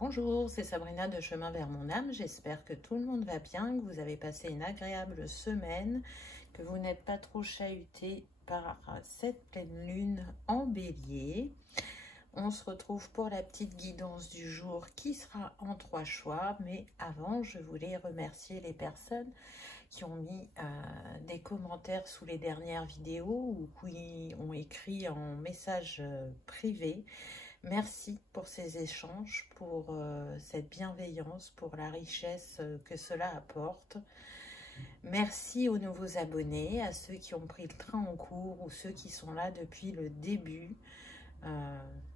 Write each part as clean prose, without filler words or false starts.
Bonjour, c'est Sabrina de Chemin vers mon âme. J'espère que tout le monde va bien, que vous avez passé une agréable semaine, que vous n'êtes pas trop chahuté par cette pleine lune en bélier. On se retrouve pour la petite guidance du jour qui sera en 3 choix. Mais avant, je voulais remercier les personnes qui ont mis des commentaires sous les dernières vidéos ou qui ont écrit en message privé. Merci pour ces échanges, pour cette bienveillance, pour la richesse que cela apporte. Merci aux nouveaux abonnés, à ceux qui ont pris le train en cours ou ceux qui sont là depuis le début.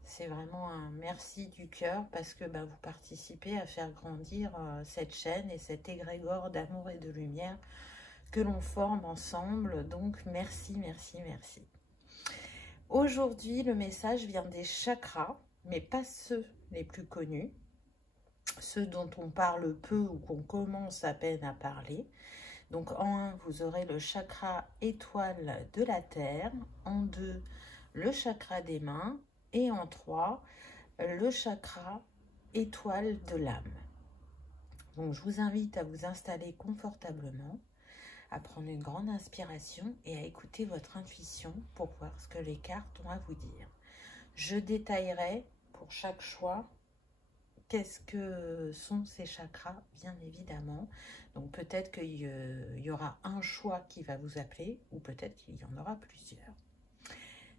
C'est vraiment un merci du cœur parce que vous participez à faire grandir cette chaîne et cet égrégore d'amour et de lumière que l'on forme ensemble. Donc merci, merci, merci. Aujourd'hui, le message vient des chakras, mais pas ceux les plus connus, ceux dont on parle peu ou qu'on commence à peine à parler. Donc en 1, vous aurez le chakra étoile de la terre, en 2, le chakra des mains, et en 3, le chakra étoile de l'âme. Donc je vous invite à vous installer confortablement, à prendre une grande inspiration et à écouter votre intuition pour voir ce que les cartes ont à vous dire. Je détaillerai pour chaque choix qu'est-ce que sont ces chakras, bien évidemment. Donc peut-être qu'il y aura un choix qui va vous appeler ou peut-être qu'il y en aura plusieurs.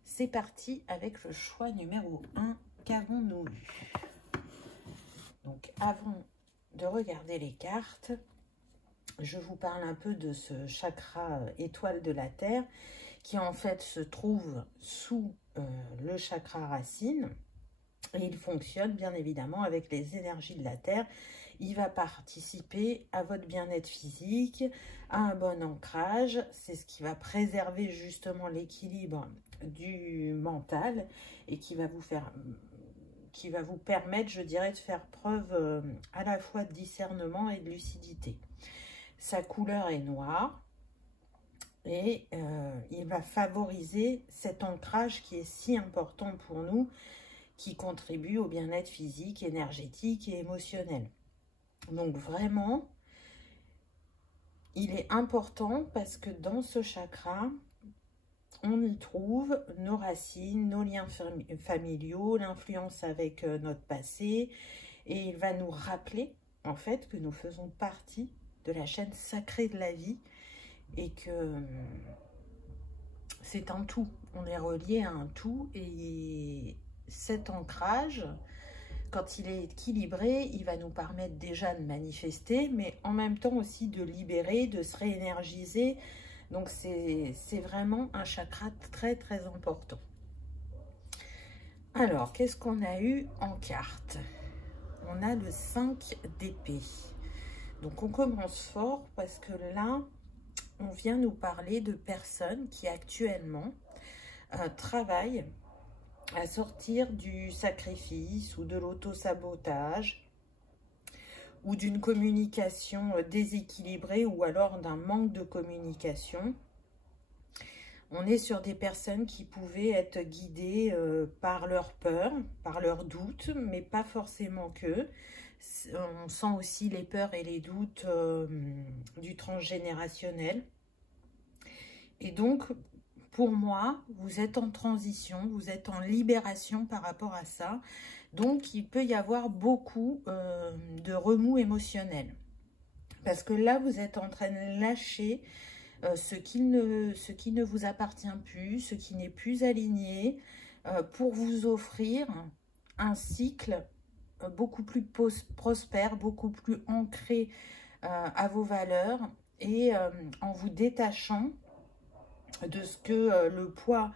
C'est parti avec le choix numéro 1. Qu'avons-nous eu? Donc avant de regarder les cartes, je vous parle un peu de ce chakra étoile de la terre qui en fait se trouve sous le chakra racine et il fonctionne bien évidemment avec les énergies de la terre. Il va participer à votre bien-être physique, à un bon ancrage. C'est ce qui va préserver justement l'équilibre du mental et qui va vous permettre, je dirais, de faire preuve à la fois de discernement et de lucidité. Sa couleur est noire et il va favoriser cet ancrage qui est si important pour nous, qui contribue au bien-être physique, énergétique et émotionnel. Donc vraiment, il est important parce que dans ce chakra, on y trouve nos racines, nos liens familiaux, l'influence avec notre passé, et il va nous rappeler en fait que nous faisons partie de la chaîne sacrée de la vie et que c'est un tout, on est relié à un tout et cet ancrage, quand il est équilibré, il va nous permettre déjà de manifester, mais en même temps aussi de libérer, de se réénergiser. Donc c'est vraiment un chakra très très important. Alors, qu'est-ce qu'on a eu en carte? On a le 5 d'épée. Donc on commence fort parce que là, on vient nous parler de personnes qui actuellement travaillent à sortir du sacrifice ou de l'auto-sabotage ou d'une communication déséquilibrée ou alors d'un manque de communication. On est sur des personnes qui pouvaient être guidées par leur peur, par leurs doutes, mais pas forcément que. On sent aussi les peurs et les doutes du transgénérationnel. Et donc, pour moi, vous êtes en transition, vous êtes en libération par rapport à ça. Donc, il peut y avoir beaucoup de remous émotionnels. Parce que là, vous êtes en train de lâcher ce qui ne vous appartient plus, ce qui n'est plus aligné, pour vous offrir un cycle beaucoup plus prospère, beaucoup plus ancré à vos valeurs et en vous détachant de ce que le poids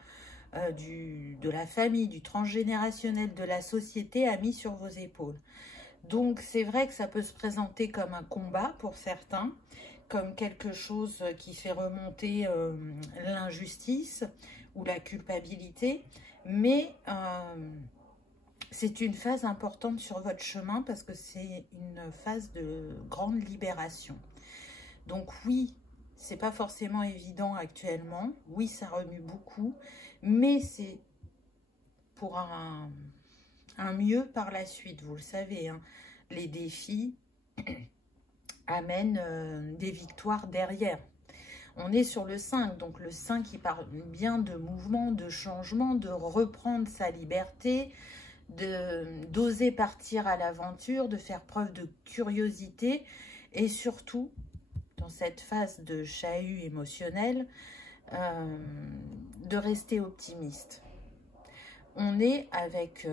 de la famille, du transgénérationnel, de la société a mis sur vos épaules. Donc c'est vrai que ça peut se présenter comme un combat pour certains, comme quelque chose qui fait remonter l'injustice ou la culpabilité, mais c'est une phase importante sur votre chemin parce que c'est une phase de grande libération. Donc oui, c'est pas forcément évident actuellement. Oui, ça remue beaucoup, mais c'est pour un un mieux par la suite. Vous le savez, hein, les défis amènent des victoires derrière. On est sur le 5, donc le 5 qui parle bien de mouvement, de changement, de reprendre sa liberté, d'oser partir à l'aventure, de faire preuve de curiosité et surtout, dans cette phase de chahut émotionnel, de rester optimiste. On est avec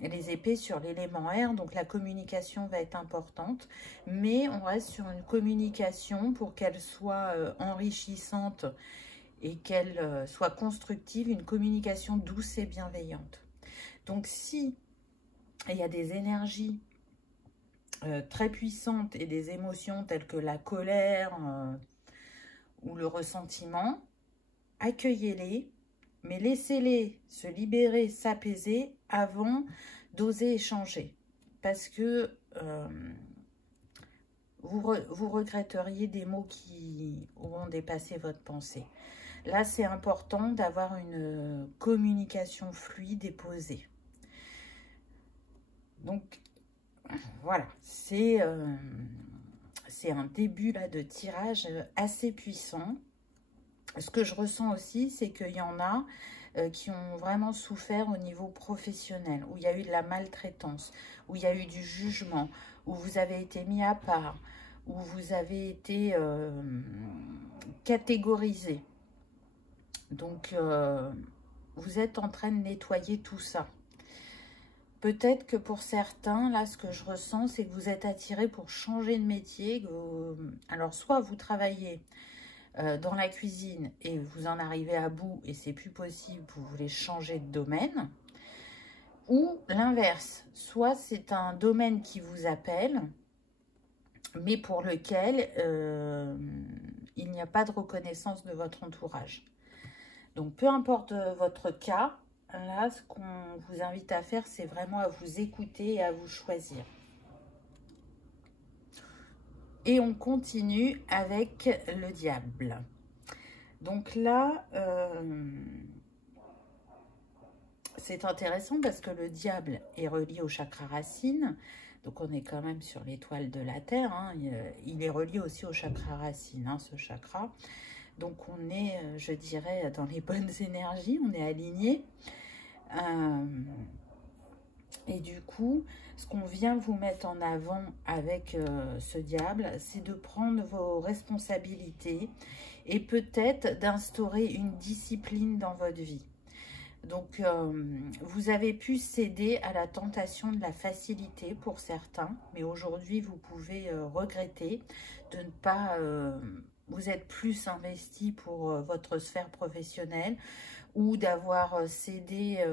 les épées sur l'élément air, donc la communication va être importante, mais on reste sur une communication pour qu'elle soit enrichissante et qu'elle soit constructive, une communication douce et bienveillante. Donc si il y a des énergies très puissantes et des émotions telles que la colère ou le ressentiment, accueillez-les, mais laissez-les se libérer, s'apaiser avant d'oser échanger. Parce que vous regretteriez des mots qui auront dépassé votre pensée. Là, c'est important d'avoir une communication fluide et posée. Donc, voilà, c'est un début là de tirage assez puissant. Ce que je ressens aussi, c'est qu'il y en a qui ont vraiment souffert au niveau professionnel, où il y a eu de la maltraitance, où il y a eu du jugement, où vous avez été mis à part, où vous avez été catégorisé. Donc, vous êtes en train de nettoyer tout ça. Peut-être que pour certains, là, ce que je ressens, c'est que vous êtes attirés pour changer de métier. Alors, soit vous travaillez dans la cuisine et vous en arrivez à bout et c'est plus possible, vous voulez changer de domaine. Ou l'inverse, soit c'est un domaine qui vous appelle, mais pour lequel il n'y a pas de reconnaissance de votre entourage. Donc, peu importe votre cas, là, ce qu'on vous invite à faire, c'est vraiment à vous écouter et à vous choisir. Et on continue avec le diable. Donc là, c'est intéressant parce que le diable est relié au chakra racine. Donc on est quand même sur l'étoile de la Terre. Hein. Il est relié aussi au chakra racine, hein, ce chakra. Donc on est, je dirais, dans les bonnes énergies, on est aligné. Et du coup, ce qu'on vient vous mettre en avant avec ce diable, c'est de prendre vos responsabilités et peut-être d'instaurer une discipline dans votre vie. Donc, vous avez pu céder à la tentation de la facilité pour certains, mais aujourd'hui, vous pouvez regretter de ne pas vous être plus investi pour votre sphère professionnelle ou d'avoir cédé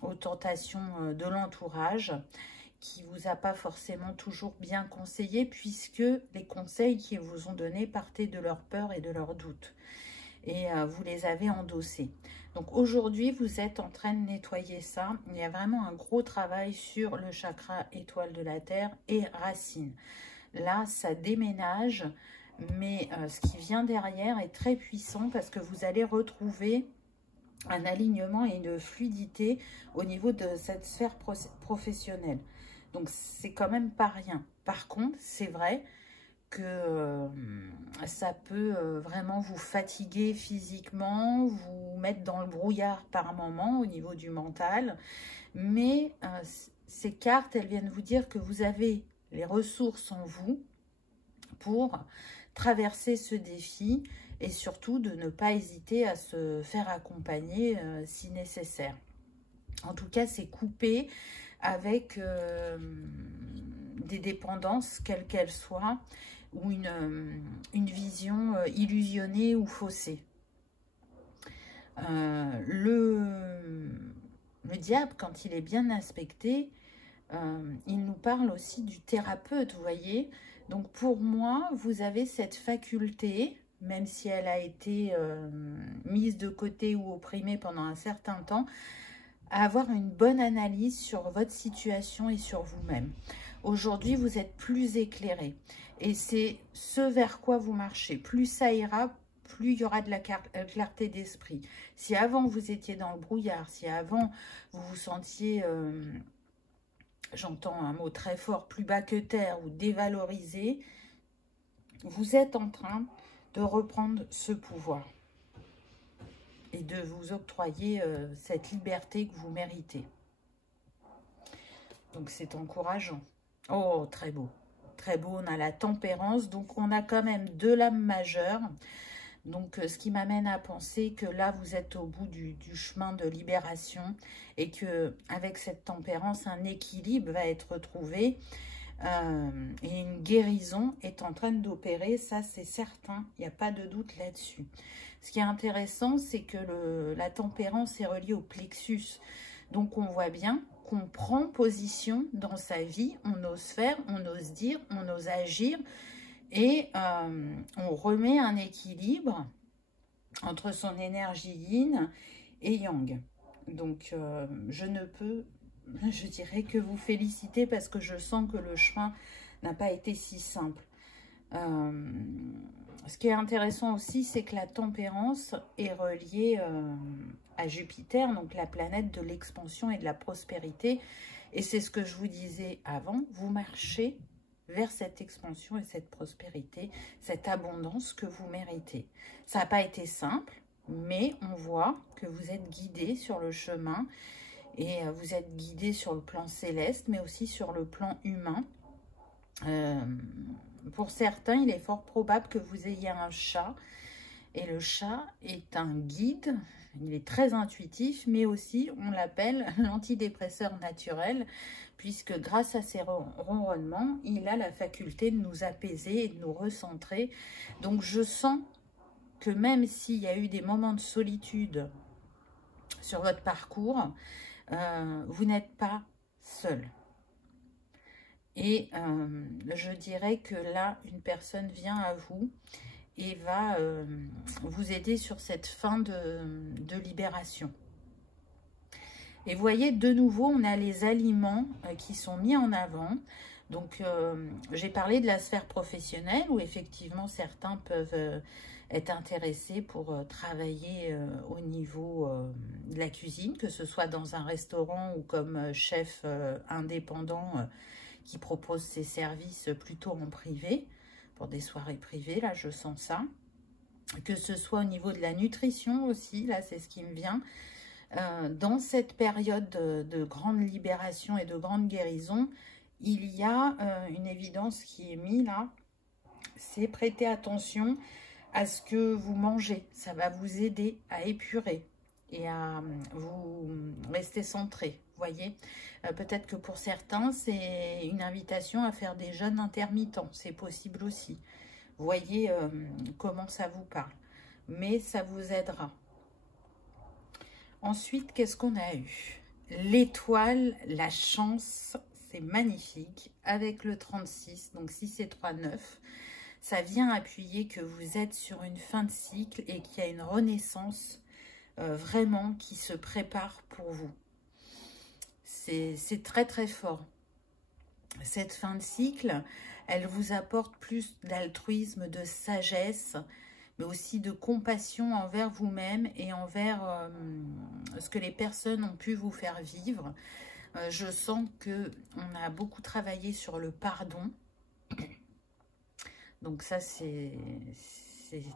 aux tentations de l'entourage qui ne vous a pas forcément toujours bien conseillé puisque les conseils qu'ils vous ont donnés partaient de leur peur et de leurs doutes. Et vous les avez endossés. Donc aujourd'hui, vous êtes en train de nettoyer ça. Il y a vraiment un gros travail sur le chakra étoile de la Terre et racine. Là, ça déménage, mais ce qui vient derrière est très puissant parce que vous allez retrouver un alignement et une fluidité au niveau de cette sphère professionnelle. Donc, c'est quand même pas rien. Par contre, c'est vrai que ça peut vraiment vous fatiguer physiquement, vous mettre dans le brouillard par moment au niveau du mental. Mais ces cartes, elles viennent vous dire que vous avez les ressources en vous pour traverser ce défi et surtout de ne pas hésiter à se faire accompagner si nécessaire. En tout cas, c'est coupé avec des dépendances, quelles qu'elles soient, ou une vision illusionnée ou faussée. Le diable, quand il est bien aspecté, il nous parle aussi du thérapeute, vous voyez. Donc pour moi, vous avez cette faculté, même si elle a été mise de côté ou opprimée pendant un certain temps, à avoir une bonne analyse sur votre situation et sur vous-même. Aujourd'hui, vous êtes plus éclairé. Et c'est ce vers quoi vous marchez. Plus ça ira, plus il y aura de la clarté d'esprit. Si avant vous étiez dans le brouillard, si avant vous vous sentiez j'entends un mot très fort, plus bas que terre ou dévalorisé, vous êtes en train de reprendre ce pouvoir et de vous octroyer cette liberté que vous méritez. Donc c'est encourageant. Oh, très beau. Très beau, on a la tempérance, donc on a quand même deux lames majeures. Donc, ce qui m'amène à penser que là, vous êtes au bout du chemin de libération et que avec cette tempérance, un équilibre va être retrouvé et une guérison est en train d'opérer. Ça, c'est certain, il n'y a pas de doute là-dessus. Ce qui est intéressant, c'est que la tempérance est reliée au plexus. Donc, on voit bien qu'on prend position dans sa vie, on ose faire, on ose dire, on ose agir. Et on remet un équilibre entre son énergie yin et yang. Donc, je ne peux, je dirais, que vous féliciter parce que je sens que le chemin n'a pas été si simple. Ce qui est intéressant aussi, c'est que la tempérance est reliée à Jupiter, donc la planète de l'expansion et de la prospérité. Et c'est ce que je vous disais avant, vous marchez vers cette expansion et cette prospérité, cette abondance que vous méritez. Ça n'a pas été simple, mais on voit que vous êtes guidé sur le chemin et vous êtes guidé sur le plan céleste, mais aussi sur le plan humain. Pour certains, il est fort probable que vous ayez un chat, et le chat est un guide. Il est très intuitif, mais aussi, on l'appelle l'antidépresseur naturel, puisque grâce à ses ronronnements, il a la faculté de nous apaiser et de nous recentrer. Donc, je sens que même s'il y a eu des moments de solitude sur votre parcours, vous n'êtes pas seul. Et je dirais que là, une personne vient à vous et va vous aider sur cette fin de libération. Et vous voyez, de nouveau, on a les aliments qui sont mis en avant. Donc, j'ai parlé de la sphère professionnelle où effectivement, certains peuvent être intéressés pour travailler au niveau de la cuisine, que ce soit dans un restaurant ou comme chef indépendant qui propose ses services plutôt en privé, pour des soirées privées, là, je sens ça. Que ce soit au niveau de la nutrition aussi, là, c'est ce qui me vient. Dans cette période de grande libération et de grande guérison, il y a une évidence qui est mise là, c'est prêter attention à ce que vous mangez. Ça va vous aider à épurer et à vous rester centré, voyez. Peut-être que pour certains, c'est une invitation à faire des jeûnes intermittents, c'est possible aussi. Voyez comment ça vous parle, mais ça vous aidera. Ensuite, qu'est-ce qu'on a eu? L'étoile, la chance, c'est magnifique, avec le 36, donc 6 et 3, 9. Ça vient appuyer que vous êtes sur une fin de cycle et qu'il y a une renaissance vraiment qui se prépare pour vous. C'est très très fort. Cette fin de cycle, elle vous apporte plus d'altruisme, de sagesse, mais aussi de compassion envers vous-même et envers ce que les personnes ont pu vous faire vivre. Je sens qu'on a beaucoup travaillé sur le pardon. Donc ça, c'est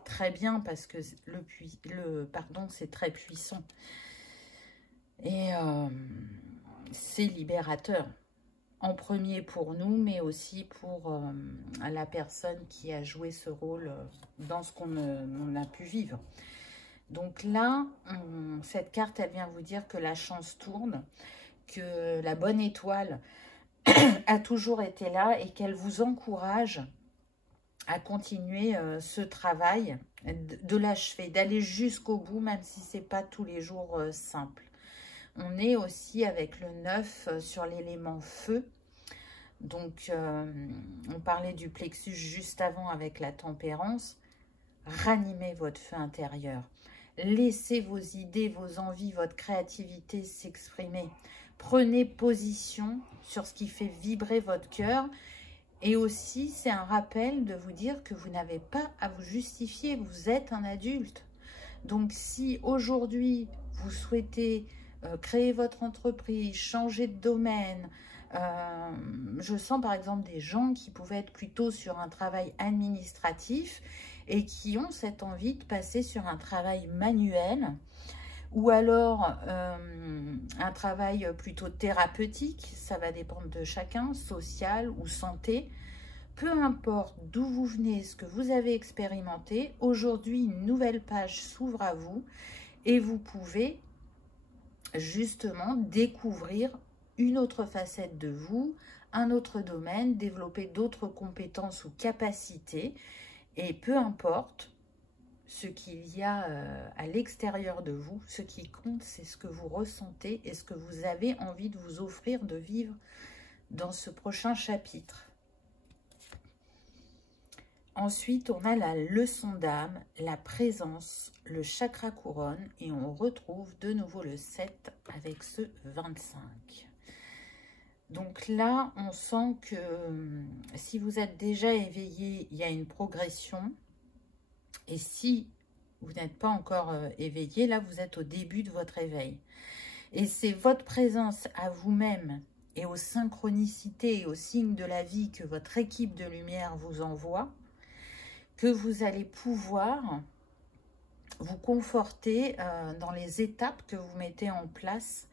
très bien parce que le pardon, c'est très puissant. Et c'est libérateur. En premier pour nous, mais aussi pour la personne qui a joué ce rôle dans ce qu'on a pu vivre. Donc là, cette carte, elle vient vous dire que la chance tourne, que la bonne étoile a toujours été là et qu'elle vous encourage à continuer ce travail, de l'achever, d'aller jusqu'au bout, même si ce n'est pas tous les jours simple. On est aussi avec le 9 sur l'élément feu. Donc, on parlait du plexus juste avant avec la tempérance. Ranimez votre feu intérieur. Laissez vos idées, vos envies, votre créativité s'exprimer. Prenez position sur ce qui fait vibrer votre cœur. Et aussi, c'est un rappel de vous dire que vous n'avez pas à vous justifier. Vous êtes un adulte. Donc, si aujourd'hui, vous souhaitez créer votre entreprise, changer de domaine, Je sens par exemple des gens qui pouvaient être plutôt sur un travail administratif et qui ont cette envie de passer sur un travail manuel ou alors un travail plutôt thérapeutique, ça va dépendre de chacun, social ou santé. Peu importe d'où vous venez, ce que vous avez expérimenté, aujourd'hui une nouvelle page s'ouvre à vous et vous pouvez justement découvrir une autre facette de vous, un autre domaine, développer d'autres compétences ou capacités. Et peu importe ce qu'il y a à l'extérieur de vous, ce qui compte, c'est ce que vous ressentez et ce que vous avez envie de vous offrir de vivre dans ce prochain chapitre. Ensuite, on a la leçon d'âme, la présence, le chakra couronne et on retrouve de nouveau le 7 avec ce 25. Donc là, on sent que si vous êtes déjà éveillé, il y a une progression. Et si vous n'êtes pas encore éveillé, là, vous êtes au début de votre éveil. Et c'est votre présence à vous-même et aux synchronicités et aux signes de la vie que votre équipe de lumière vous envoie que vous allez pouvoir vous conforter dans les étapes que vous mettez en place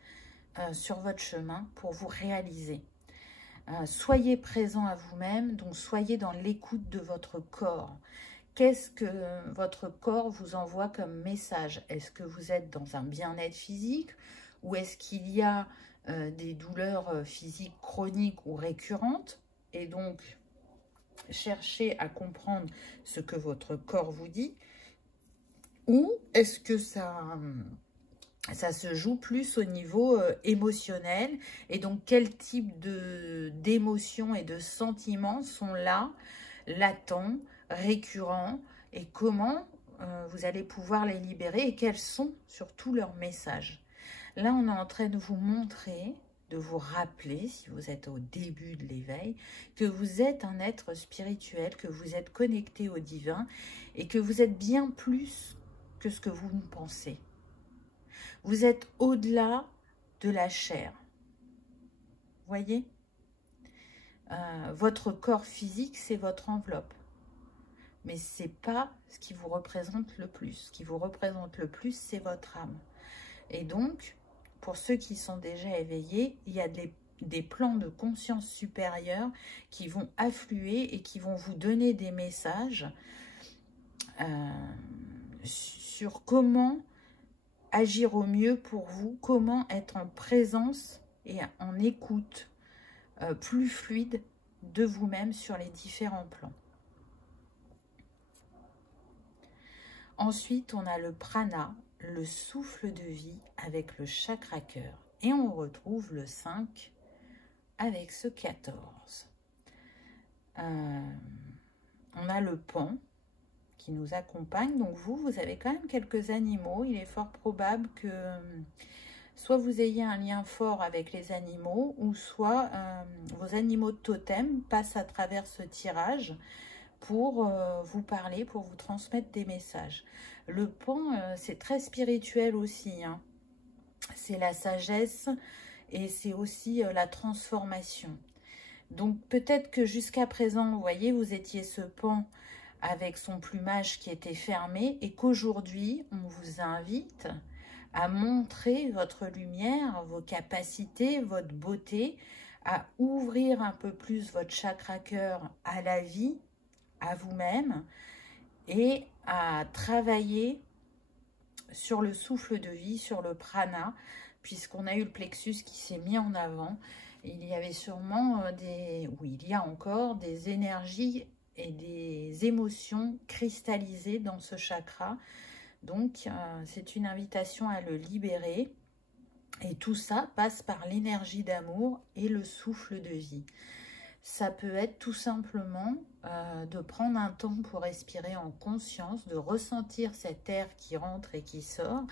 sur votre chemin pour vous réaliser. Soyez présent à vous-même, donc soyez dans l'écoute de votre corps. Qu'est-ce que votre corps vous envoie comme message? Est-ce que vous êtes dans un bien-être physique ou est-ce qu'il y a des douleurs physiques chroniques ou récurrentes? Et donc, cherchez à comprendre ce que votre corps vous dit. Ou est-ce que ça se joue plus au niveau émotionnel? Et donc, quel type d'émotions et de sentiments sont là, latents, récurrents, et comment vous allez pouvoir les libérer et quels sont surtout leurs messages. Là, on est en train de vous montrer, de vous rappeler, si vous êtes au début de l'éveil, que vous êtes un être spirituel, que vous êtes connecté au divin et que vous êtes bien plus que ce que vous ne pensez. Vous êtes au-delà de la chair. Voyez, votre corps physique, c'est votre enveloppe. Mais ce n'est pas ce qui vous représente le plus. Ce qui vous représente le plus, c'est votre âme. Et donc, pour ceux qui sont déjà éveillés, il y a des plans de conscience supérieure qui vont affluer et qui vont vous donner des messages sur comment agir au mieux pour vous, comment être en présence et en écoute plus fluide de vous-même sur les différents plans. Ensuite, on a le prana, le souffle de vie avec le chakra cœur. Et on retrouve le 5 avec ce 14. On a le pan qui nous accompagne. Donc vous avez quand même quelques animaux. Il est fort probable que soit vous ayez un lien fort avec les animaux ou soit vos animaux de totem passent à travers ce tirage pour vous parler, pour vous transmettre des messages. Le pan, c'est très spirituel aussi, hein. C'est la sagesse et c'est aussi la transformation. Donc peut-être que jusqu'à présent, vous voyez, vous étiez ce pan avec son plumage qui était fermé et qu'aujourd'hui, on vous invite à montrer votre lumière, vos capacités, votre beauté, à ouvrir un peu plus votre chakra cœur à la vie, à vous-même et à travailler sur le souffle de vie, sur le prana, puisqu'on a eu le plexus qui s'est mis en avant. Il y avait sûrement il y a encore des énergies et des émotions cristallisées dans ce chakra. Donc, c'est une invitation à le libérer. Et tout ça passe par l'énergie d'amour et le souffle de vie. Ça peut être tout simplement de prendre un temps pour respirer en conscience, de ressentir cet air qui rentre et qui sort.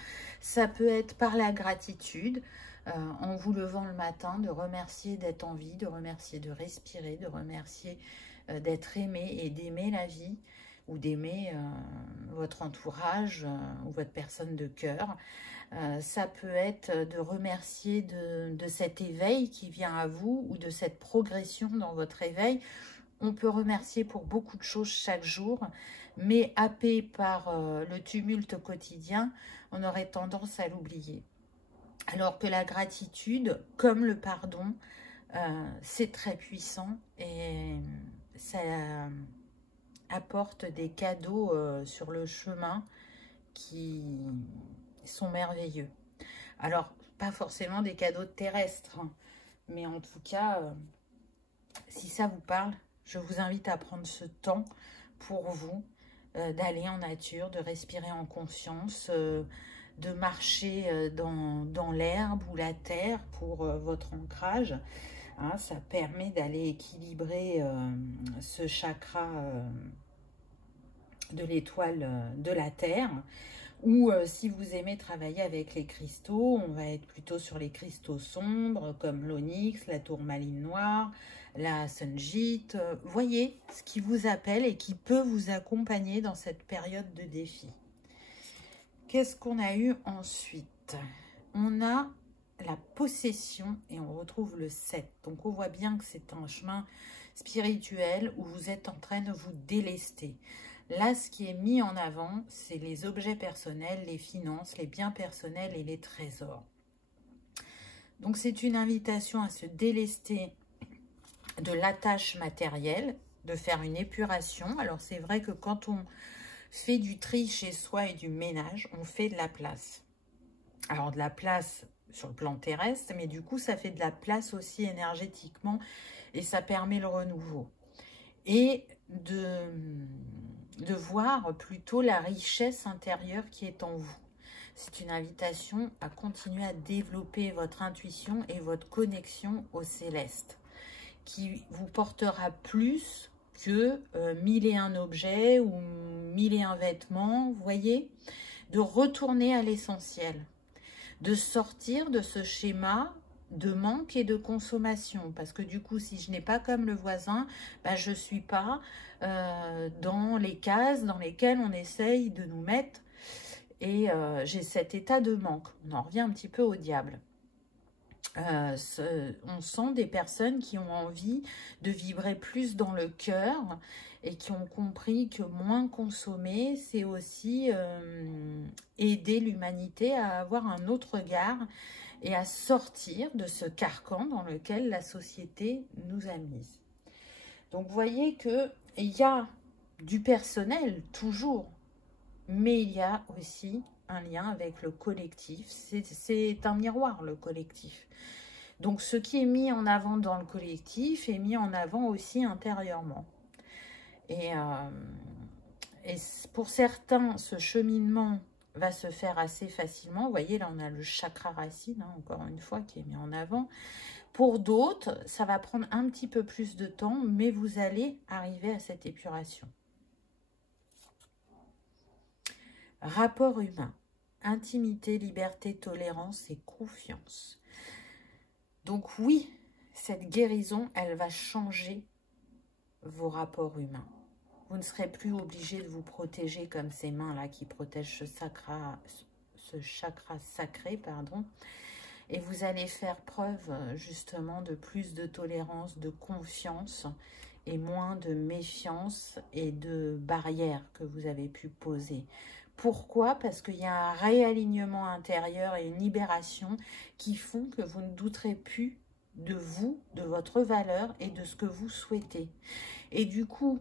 Ça peut être par la gratitude, en vous levant le matin, de remercier d'être en vie, de remercier de respirer, de remercier d'être aimé et d'aimer la vie. ou d'aimer votre entourage ou votre personne de cœur. Ça peut être de remercier de cet éveil qui vient à vous ou de cette progression dans votre éveil. On peut remercier pour beaucoup de choses chaque jour, mais happé par le tumulte quotidien, on aurait tendance à l'oublier. Alors que la gratitude, comme le pardon, c'est très puissant et ça apporte des cadeaux sur le chemin qui sont merveilleux. Alors, pas forcément des cadeaux terrestres, hein, mais en tout cas, si ça vous parle, je vous invite à prendre ce temps pour vous, d'aller en nature, de respirer en conscience, de marcher dans l'herbe ou la terre pour votre ancrage. Hein, ça permet d'aller équilibrer ce chakra de l'étoile de la terre. Ou si vous aimez travailler avec les cristaux, on va être plutôt sur les cristaux sombres comme l'onyx, la tourmaline noire, la sunjite. Voyez ce qui vous appelle et qui peut vous accompagner dans cette période de défi. Qu'est-ce qu'on a eu ensuite? On a la possession et on retrouve le 7. Donc on voit bien que c'est un chemin spirituel où vous êtes en train de vous délester. Là, ce qui est mis en avant, c'est les objets personnels, les finances, les biens personnels et les trésors. Donc, c'est une invitation à se délester de l'attache matérielle, de faire une épuration. Alors, c'est vrai que quand on fait du tri chez soi et du ménage, on fait de la place. Alors, de la place sur le plan terrestre, mais du coup, ça fait de la place aussi énergétiquement et ça permet le renouveau. Et de voir plutôt la richesse intérieure qui est en vous. C'est une invitation à continuer à développer votre intuition et votre connexion au céleste, qui vous portera plus que 1001 objets ou 1001 vêtements, vous voyez, de retourner à l'essentiel, de sortir de ce schéma de manque et de consommation, parce que du coup, si je n'ai pas comme le voisin, ben, je ne suis pas dans les cases dans lesquelles on essaye de nous mettre, et j'ai cet état de manque. On en revient un petit peu au diable. On sent des personnes qui ont envie de vibrer plus dans le cœur et qui ont compris que moins consommer, c'est aussi aider l'humanité à avoir un autre regard et à sortir de ce carcan dans lequel la société nous a mis. Donc, vous voyez qu'il y a du personnel, toujours, mais il y a aussi un lien avec le collectif. C'est un miroir, le collectif. Donc, ce qui est mis en avant dans le collectif est mis en avant aussi intérieurement. Et pour certains, ce cheminement va se faire assez facilement. Vous voyez, là, on a le chakra racine, hein, encore une fois, qui est mis en avant. Pour d'autres, ça va prendre un petit peu plus de temps, mais vous allez arriver à cette épuration. Rapport humain, intimité, liberté, tolérance et confiance. Donc oui, cette guérison, elle va changer vos rapports humains. Vous ne serez plus obligé de vous protéger comme ces mains-là qui protègent ce chakra sacré, pardon. Et vous allez faire preuve justement de plus de tolérance, de confiance et moins de méfiance et de barrières que vous avez pu poser. Pourquoi? Parce qu'il y a un réalignement intérieur et une libération qui font que vous ne douterez plus de vous, de votre valeur et de ce que vous souhaitez. Et du coup,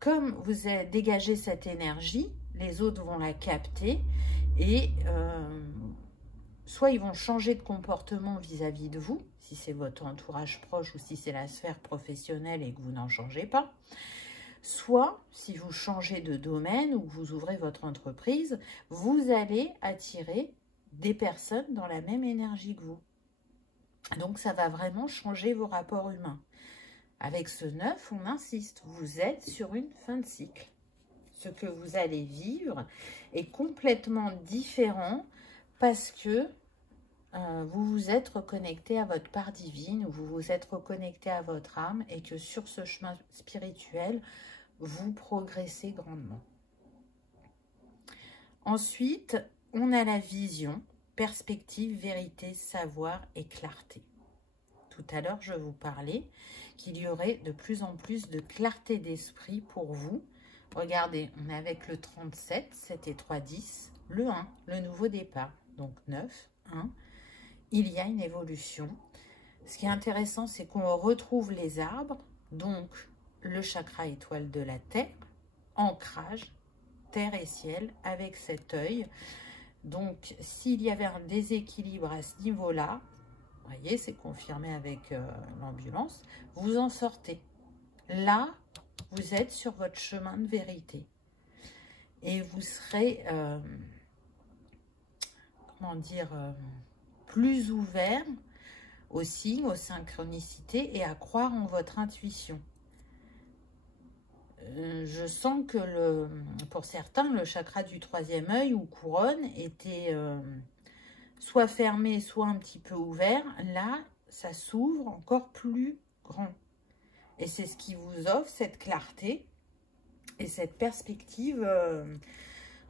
comme vous avez dégagé cette énergie, les autres vont la capter et soit ils vont changer de comportement vis-à-vis de vous, si c'est votre entourage proche ou si c'est la sphère professionnelle et que vous n'en changez pas. Soit, si vous changez de domaine ou que vous ouvrez votre entreprise, vous allez attirer des personnes dans la même énergie que vous. Donc, ça va vraiment changer vos rapports humains. Avec ce 9, on insiste, vous êtes sur une fin de cycle. Ce que vous allez vivre est complètement différent parce que vous vous êtes reconnecté à votre part divine, ou vous vous êtes reconnecté à votre âme, et que sur ce chemin spirituel, vous progressez grandement. Ensuite, on a la vision, perspective, vérité, savoir et clarté. Tout à l'heure, je vous parlais qu'il y aurait de plus en plus de clarté d'esprit pour vous. Regardez, on est avec le 37, 7 et 3, 10, le 1, le nouveau départ, donc 9, 1. Il y a une évolution. Ce qui est intéressant, c'est qu'on retrouve les arbres, donc le chakra étoile de la terre, ancrage, terre et ciel, avec cet œil. Donc, s'il y avait un déséquilibre à ce niveau-là, vous voyez, c'est confirmé avec l'ambulance, vous en sortez. Là, vous êtes sur votre chemin de vérité. Et vous serez, comment dire, plus ouvert aux signes, aux synchronicités et à croire en votre intuition. Je sens que pour certains, le chakra du troisième œil ou couronne était soit fermé, soit un petit peu ouvert. Là, ça s'ouvre encore plus grand. Et c'est ce qui vous offre cette clarté et cette perspective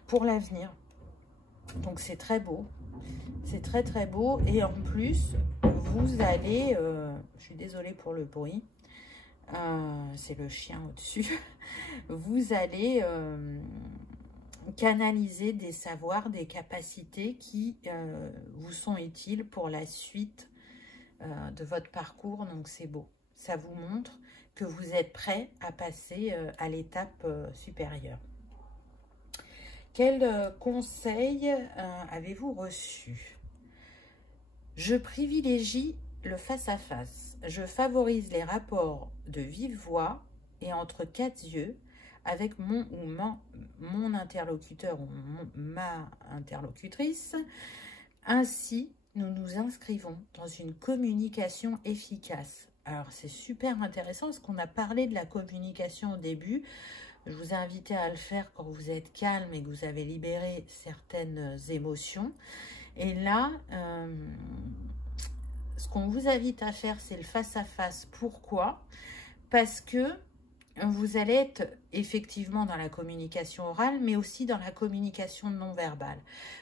pour l'avenir. Donc, c'est très beau. C'est très, très beau. Et en plus, vous allez... je suis désolée pour le bruit. C'est le chien au-dessus. Vous allez canaliser des savoirs, des capacités qui vous sont utiles pour la suite de votre parcours. Donc, c'est beau. Ça vous montre que vous êtes prêt à passer à l'étape supérieure. Quel conseil avez-vous reçu? Je privilégie le face-à-face. Je favorise les rapports de vive voix et entre quatre yeux avec mon interlocuteur ou ma interlocutrice. Ainsi, nous nous inscrivons dans une communication efficace. Alors, c'est super intéressant parce qu'on a parlé de la communication au début. Je vous ai invité à le faire quand vous êtes calme et que vous avez libéré certaines émotions. Et là, ce qu'on vous invite à faire, c'est le face-à-face. Pourquoi? Parce que vous allez être effectivement dans la communication orale, mais aussi dans la communication non verbale.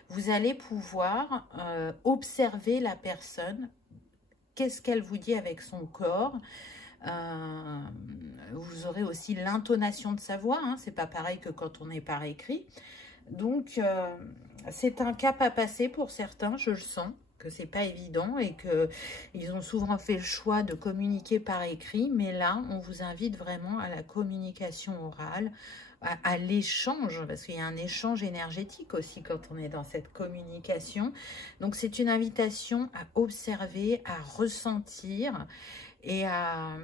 Vous allez pouvoir observer la personne. Qu'est-ce qu'elle vous dit avec son corps? Vous aurez aussi l'intonation de sa voix. Hein, c'est pas pareil que quand on est par écrit. Donc, c'est un cap à passer pour certains, je le sens, que c'est pas évident et qu'ils ont souvent fait le choix de communiquer par écrit. Mais là, on vous invite vraiment à la communication orale, à l'échange, parce qu'il y a un échange énergétique aussi quand on est dans cette communication. Donc, c'est une invitation à observer, à ressentir et à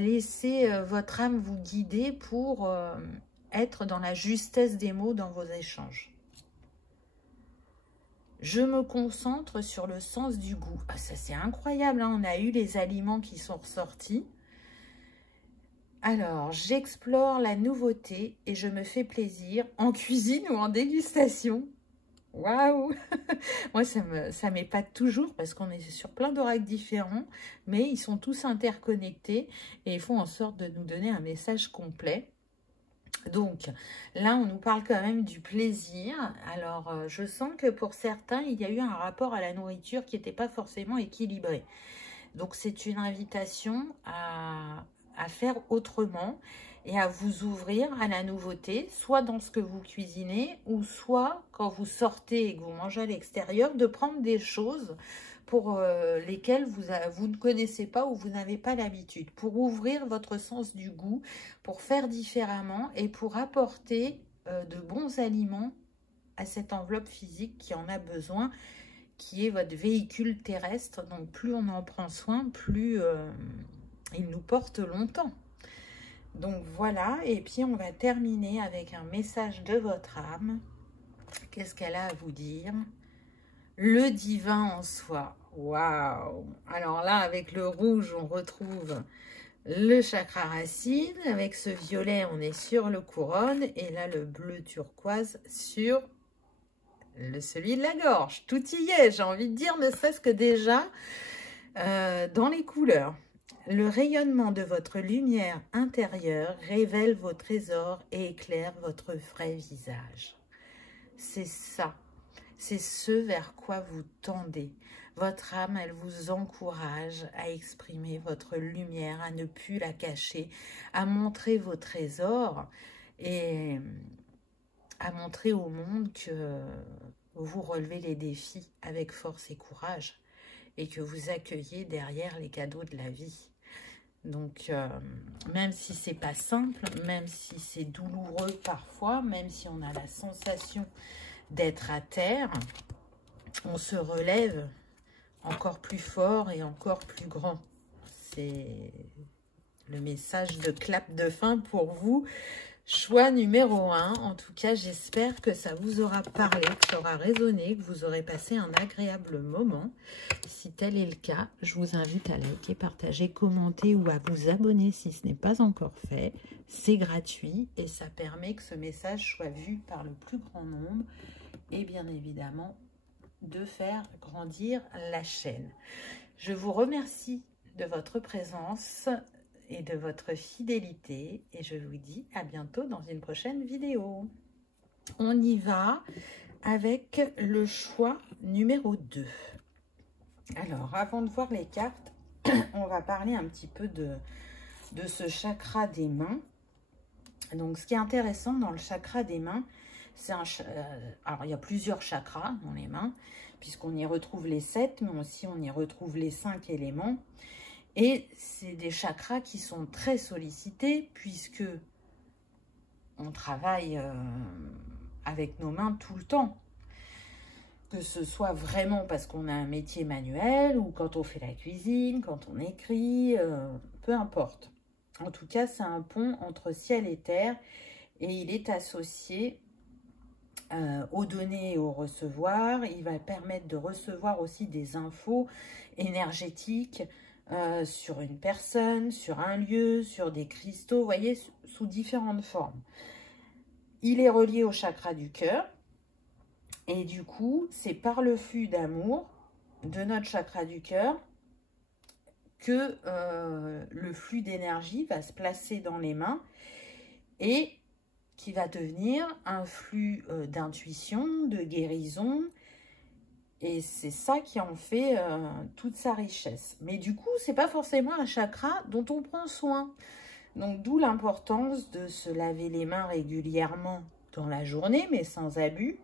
laisser votre âme vous guider pour être dans la justesse des mots dans vos échanges. Je me concentre sur le sens du goût. Ah, ça, c'est incroyable, hein. On a eu les aliments qui sont ressortis. Alors, j'explore la nouveauté et je me fais plaisir en cuisine ou en dégustation. Waouh! Moi, ça m'épate toujours parce qu'on est sur plein d'oracles différents, mais ils sont tous interconnectés et ils font en sorte de nous donner un message complet. Donc, là, on nous parle quand même du plaisir. Alors, je sens que pour certains, il y a eu un rapport à la nourriture qui n'était pas forcément équilibré. Donc, c'est une invitation à faire autrement et à vous ouvrir à la nouveauté, soit dans ce que vous cuisinez, ou soit quand vous sortez et que vous mangez à l'extérieur, de prendre des choses pour lesquelles vous ne connaissez pas ou vous n'avez pas l'habitude, pour ouvrir votre sens du goût, pour faire différemment et pour apporter de bons aliments à cette enveloppe physique qui en a besoin, qui est votre véhicule terrestre. Donc plus on en prend soin, plus il nous porte longtemps. Donc voilà, et puis on va terminer avec un message de votre âme. Qu'est-ce qu'elle a à vous dire? Le divin en soi. Waouh! Alors là, avec le rouge, on retrouve le chakra racine. Avec ce violet, on est sur le couronne. Et là, le bleu turquoise sur celui de la gorge. Tout y est, j'ai envie de dire, ne serait-ce que déjà dans les couleurs. Le rayonnement de votre lumière intérieure révèle vos trésors et éclaire votre vrai visage. C'est ça, c'est ce vers quoi vous tendez. Votre âme, elle vous encourage à exprimer votre lumière, à ne plus la cacher, à montrer vos trésors et à montrer au monde que vous relevez les défis avec force et courage et que vous accueillez derrière les cadeaux de la vie. Donc, même si c'est pas simple, même si c'est douloureux parfois, même si on a la sensation d'être à terre, on se relève encore plus fort et encore plus grand. C'est le message de clap de fin pour vous. Choix numéro 1. En tout cas, j'espère que ça vous aura parlé, que ça aura résonné, que vous aurez passé un agréable moment. Si tel est le cas, je vous invite à liker, partager, commenter ou à vous abonner si ce n'est pas encore fait. C'est gratuit et ça permet que ce message soit vu par le plus grand nombre et bien évidemment de faire grandir la chaîne. Je vous remercie de votre présence et de votre fidélité et je vous dis à bientôt dans une prochaine vidéo. On y va avec le choix numéro 2. Alors, avant de voir les cartes, on va parler un petit peu de ce chakra des mains. Donc, ce qui est intéressant dans le chakra des mains, c'est alors, il y a plusieurs chakras dans les mains, puisqu'on y retrouve les 7, mais aussi on y retrouve les 5 éléments. Et c'est des chakras qui sont très sollicités puisque on travaille avec nos mains tout le temps. Que ce soit vraiment parce qu'on a un métier manuel ou quand on fait la cuisine, quand on écrit, peu importe. En tout cas, c'est un pont entre ciel et terre et il est associé au donner et au recevoir. Il va permettre de recevoir aussi des infos énergétiques, sur une personne, sur un lieu, sur des cristaux, vous voyez, sous différentes formes. Il est relié au chakra du cœur et du coup, c'est par le flux d'amour de notre chakra du cœur que le flux d'énergie va se placer dans les mains et qui va devenir un flux d'intuition, de guérison. Et c'est ça qui en fait toute sa richesse. Mais du coup, c'est pas forcément un chakra dont on prend soin. Donc, d'où l'importance de se laver les mains régulièrement dans la journée, mais sans abus.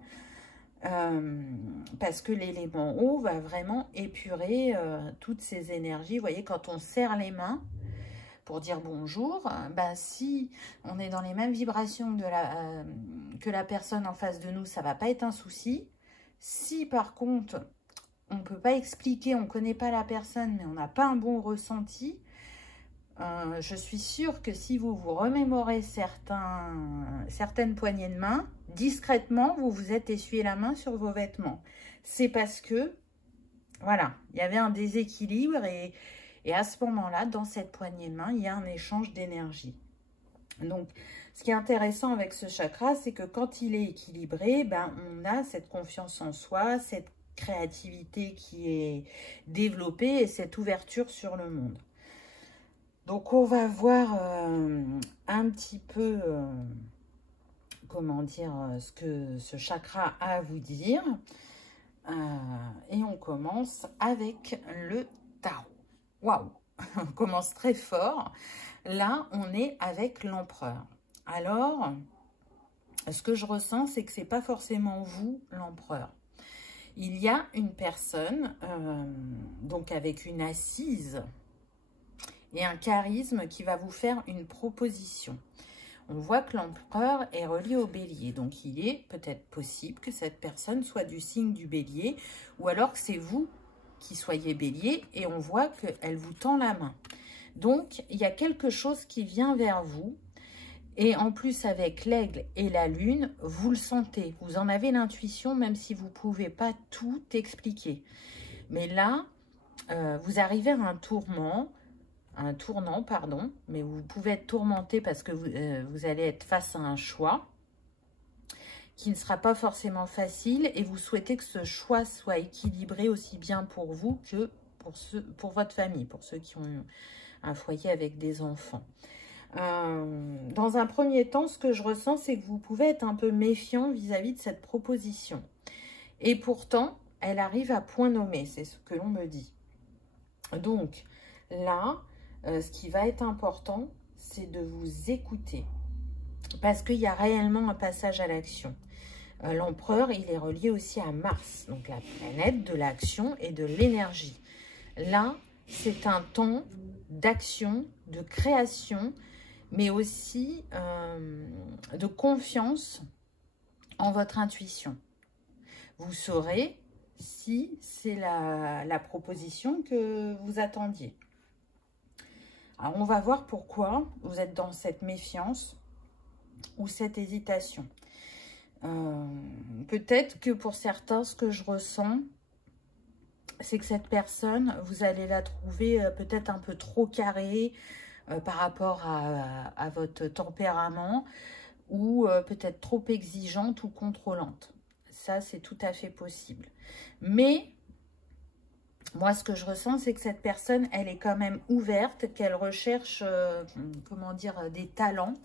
Parce que l'élément eau va vraiment épurer toutes ces énergies. Vous voyez, quand on serre les mains pour dire bonjour, ben, si on est dans les mêmes vibrations que la personne en face de nous, ça va pas être un souci. Si par contre, on ne peut pas expliquer, on ne connaît pas la personne, mais on n'a pas un bon ressenti, je suis sûre que si vous vous remémorez certaines poignées de main, discrètement, vous vous êtes essuyé la main sur vos vêtements. C'est parce que, voilà, il y avait un déséquilibre et à ce moment-là, dans cette poignée de main, il y a un échange d'énergie. Donc, ce qui est intéressant avec ce chakra, c'est que quand il est équilibré, ben, on a cette confiance en soi, cette créativité qui est développée et cette ouverture sur le monde. Donc, on va voir un petit peu, comment dire, ce que ce chakra a à vous dire. Et on commence avec le tarot. Waouh! On commence très fort. Là, on est avec l'empereur. Alors, ce que je ressens, c'est que ce n'est pas forcément vous, l'empereur. Il y a une personne, donc avec une assise et un charisme qui va vous faire une proposition. On voit que l'empereur est relié au bélier. Donc, il est peut-être possible que cette personne soit du signe du bélier ou alors que c'est vous qui soyez bélier et on voit qu'elle vous tend la main. Donc, il y a quelque chose qui vient vers vous. Et en plus, avec l'aigle et la lune, vous le sentez. Vous en avez l'intuition, même si vous ne pouvez pas tout expliquer. Mais là, vous arrivez à un tournant, pardon. Mais vous pouvez être tourmenté parce que vous allez être face à un choix qui ne sera pas forcément facile. Et vous souhaitez que ce choix soit équilibré aussi bien pour vous que pour votre famille, pour ceux qui ont un foyer avec des enfants. Dans un premier temps, ce que je ressens, c'est que vous pouvez être un peu méfiant vis-à-vis de cette proposition. Et pourtant, elle arrive à point nommé, c'est ce que l'on me dit. Donc, là, ce qui va être important, c'est de vous écouter. Parce qu'il y a réellement un passage à l'action. L'empereur, il est relié aussi à Mars, donc la planète de l'action et de l'énergie. Là, c'est un temps d'action, de création, mais aussi de confiance en votre intuition. Vous saurez si c'est la proposition que vous attendiez. Alors, on va voir pourquoi vous êtes dans cette méfiance ou cette hésitation. Peut-être que pour certains, ce que je ressens, c'est que cette personne, vous allez la trouver peut-être un peu trop carrée par rapport à votre tempérament ou peut-être trop exigeante ou contrôlante. Ça, c'est tout à fait possible. Mais moi, ce que je ressens, c'est que cette personne, elle est quand même ouverte, qu'elle recherche, comment dire, des talents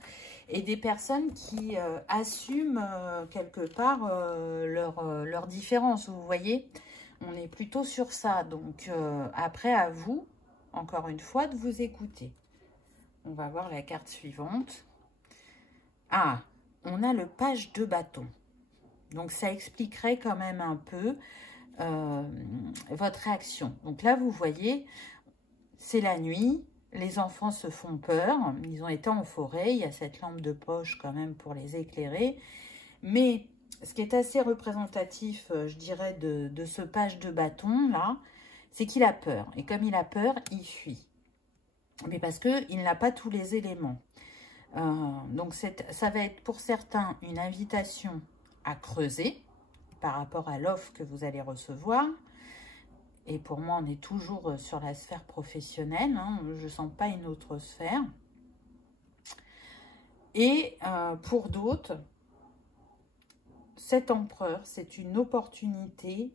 et des personnes qui assument quelque part leur différence. Vous voyez, on est plutôt sur ça. Donc, après, à vous, encore une fois, de vous écouter. On va voir la carte suivante. Ah, on a le page de bâton. Donc, ça expliquerait quand même un peu votre réaction. Donc là, vous voyez, c'est la nuit. Les enfants se font peur. Ils ont été en forêt. Il y a cette lampe de poche quand même pour les éclairer. Mais ce qui est assez représentatif, je dirais, de ce page de bâton, là, c'est qu'il a peur. Et comme il a peur, il fuit. Mais parce qu'il n'a pas tous les éléments. Donc, ça va être pour certains une invitation à creuser par rapport à l'offre que vous allez recevoir. Et pour moi, on est toujours sur la sphère professionnelle. Hein, je ne sens pas une autre sphère. Et pour d'autres, cet empereur, c'est une opportunité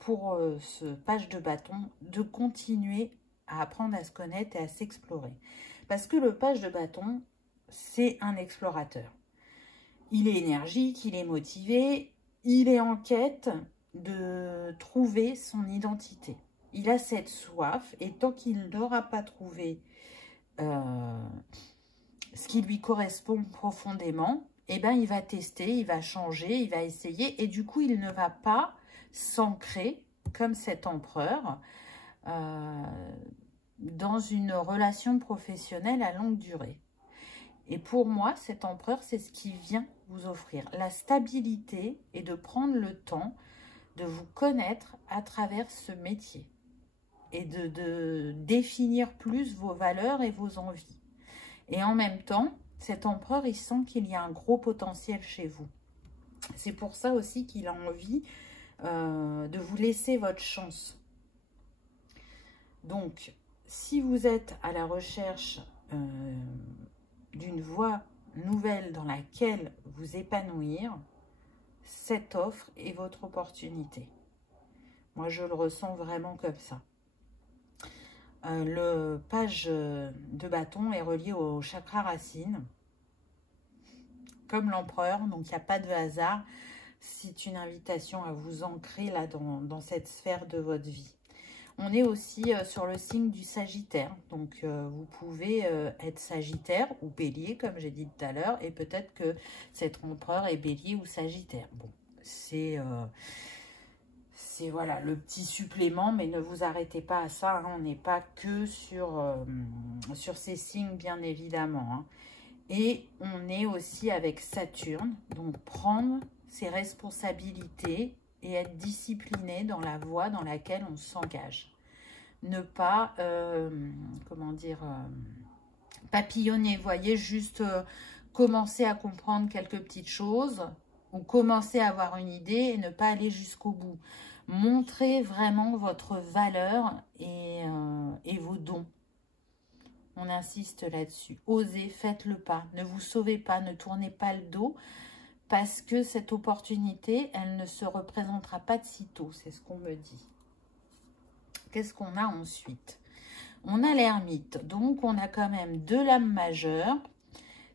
pour ce page de bâton de continuer à apprendre à se connaître et à s'explorer. Parce que le page de bâton, c'est un explorateur. Il est énergique, il est motivé, il est en quête de trouver son identité. Il a cette soif et tant qu'il n'aura pas trouvé ce qui lui correspond profondément, eh ben, il va tester, il va changer, il va essayer et du coup, il ne va pas s'ancrer comme cet empereur dans une relation professionnelle à longue durée. Et pour moi, cet empereur, c'est ce qui vient vous offrir. La stabilité et de prendre le temps de vous connaître à travers ce métier. Et de définir plus vos valeurs et vos envies. Et en même temps, cet empereur, il sent qu'il y a un gros potentiel chez vous. C'est pour ça aussi qu'il a envie de vous laisser votre chance. Donc, si vous êtes à la recherche d'une voie nouvelle dans laquelle vous épanouir, cette offre est votre opportunité. Moi, je le ressens vraiment comme ça. Le page de bâton est relié au chakra racine, comme l'empereur, donc il n'y a pas de hasard. C'est une invitation à vous ancrer là dans cette sphère de votre vie. On est aussi sur le signe du Sagittaire. Donc, vous pouvez être Sagittaire ou Bélier, comme j'ai dit tout à l'heure. Et peut-être que cet empereur est Bélier ou Sagittaire. Bon, c'est voilà, le petit supplément. Mais ne vous arrêtez pas à ça. Hein, on n'est pas que sur ces signes, bien évidemment. Hein. Et on est aussi avec Saturne. Donc, prendre ses responsabilités et être discipliné dans la voie dans laquelle on s'engage. Ne pas, comment dire, papillonner, voyez, juste commencer à comprendre quelques petites choses ou commencer à avoir une idée et ne pas aller jusqu'au bout. Montrez vraiment votre valeur et vos dons. On insiste là-dessus. Osez, faites le pas. Ne vous sauvez pas, ne tournez pas le dos. Parce que cette opportunité, elle ne se représentera pas de sitôt, c'est ce qu'on me dit. Qu'est-ce qu'on a ensuite? On a l'ermite, donc on a quand même 2 lames majeures,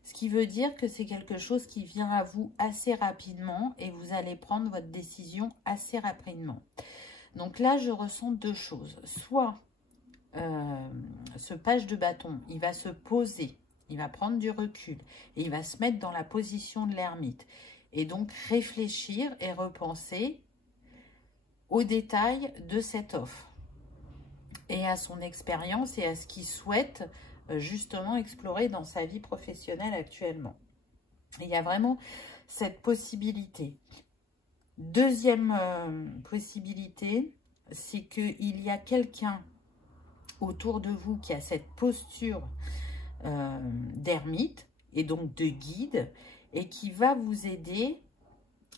ce qui veut dire que c'est quelque chose qui vient à vous assez rapidement et vous allez prendre votre décision assez rapidement. Donc là, je ressens 2 choses. Soit ce page de bâton, il va se poser, il va prendre du recul et il va se mettre dans la position de l'ermite. Et donc réfléchir et repenser aux détails de cette offre et à son expérience et à ce qu'il souhaite justement explorer dans sa vie professionnelle actuellement. Et il y a vraiment cette possibilité. Deuxième possibilité, c'est qu'il y a quelqu'un autour de vous qui a cette posture d'ermite et donc de guide et qui va vous aider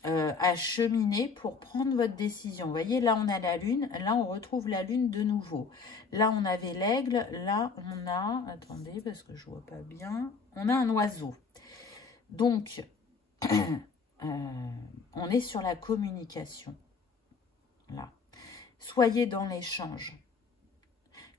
à cheminer pour prendre votre décision. Vous voyez, là, on a la lune. Là, on retrouve la lune de nouveau. Là, on avait l'aigle. Là, on a... Attendez, parce que je ne vois pas bien. On a un oiseau. Donc, on est sur la communication. Là. Soyez dans l'échange.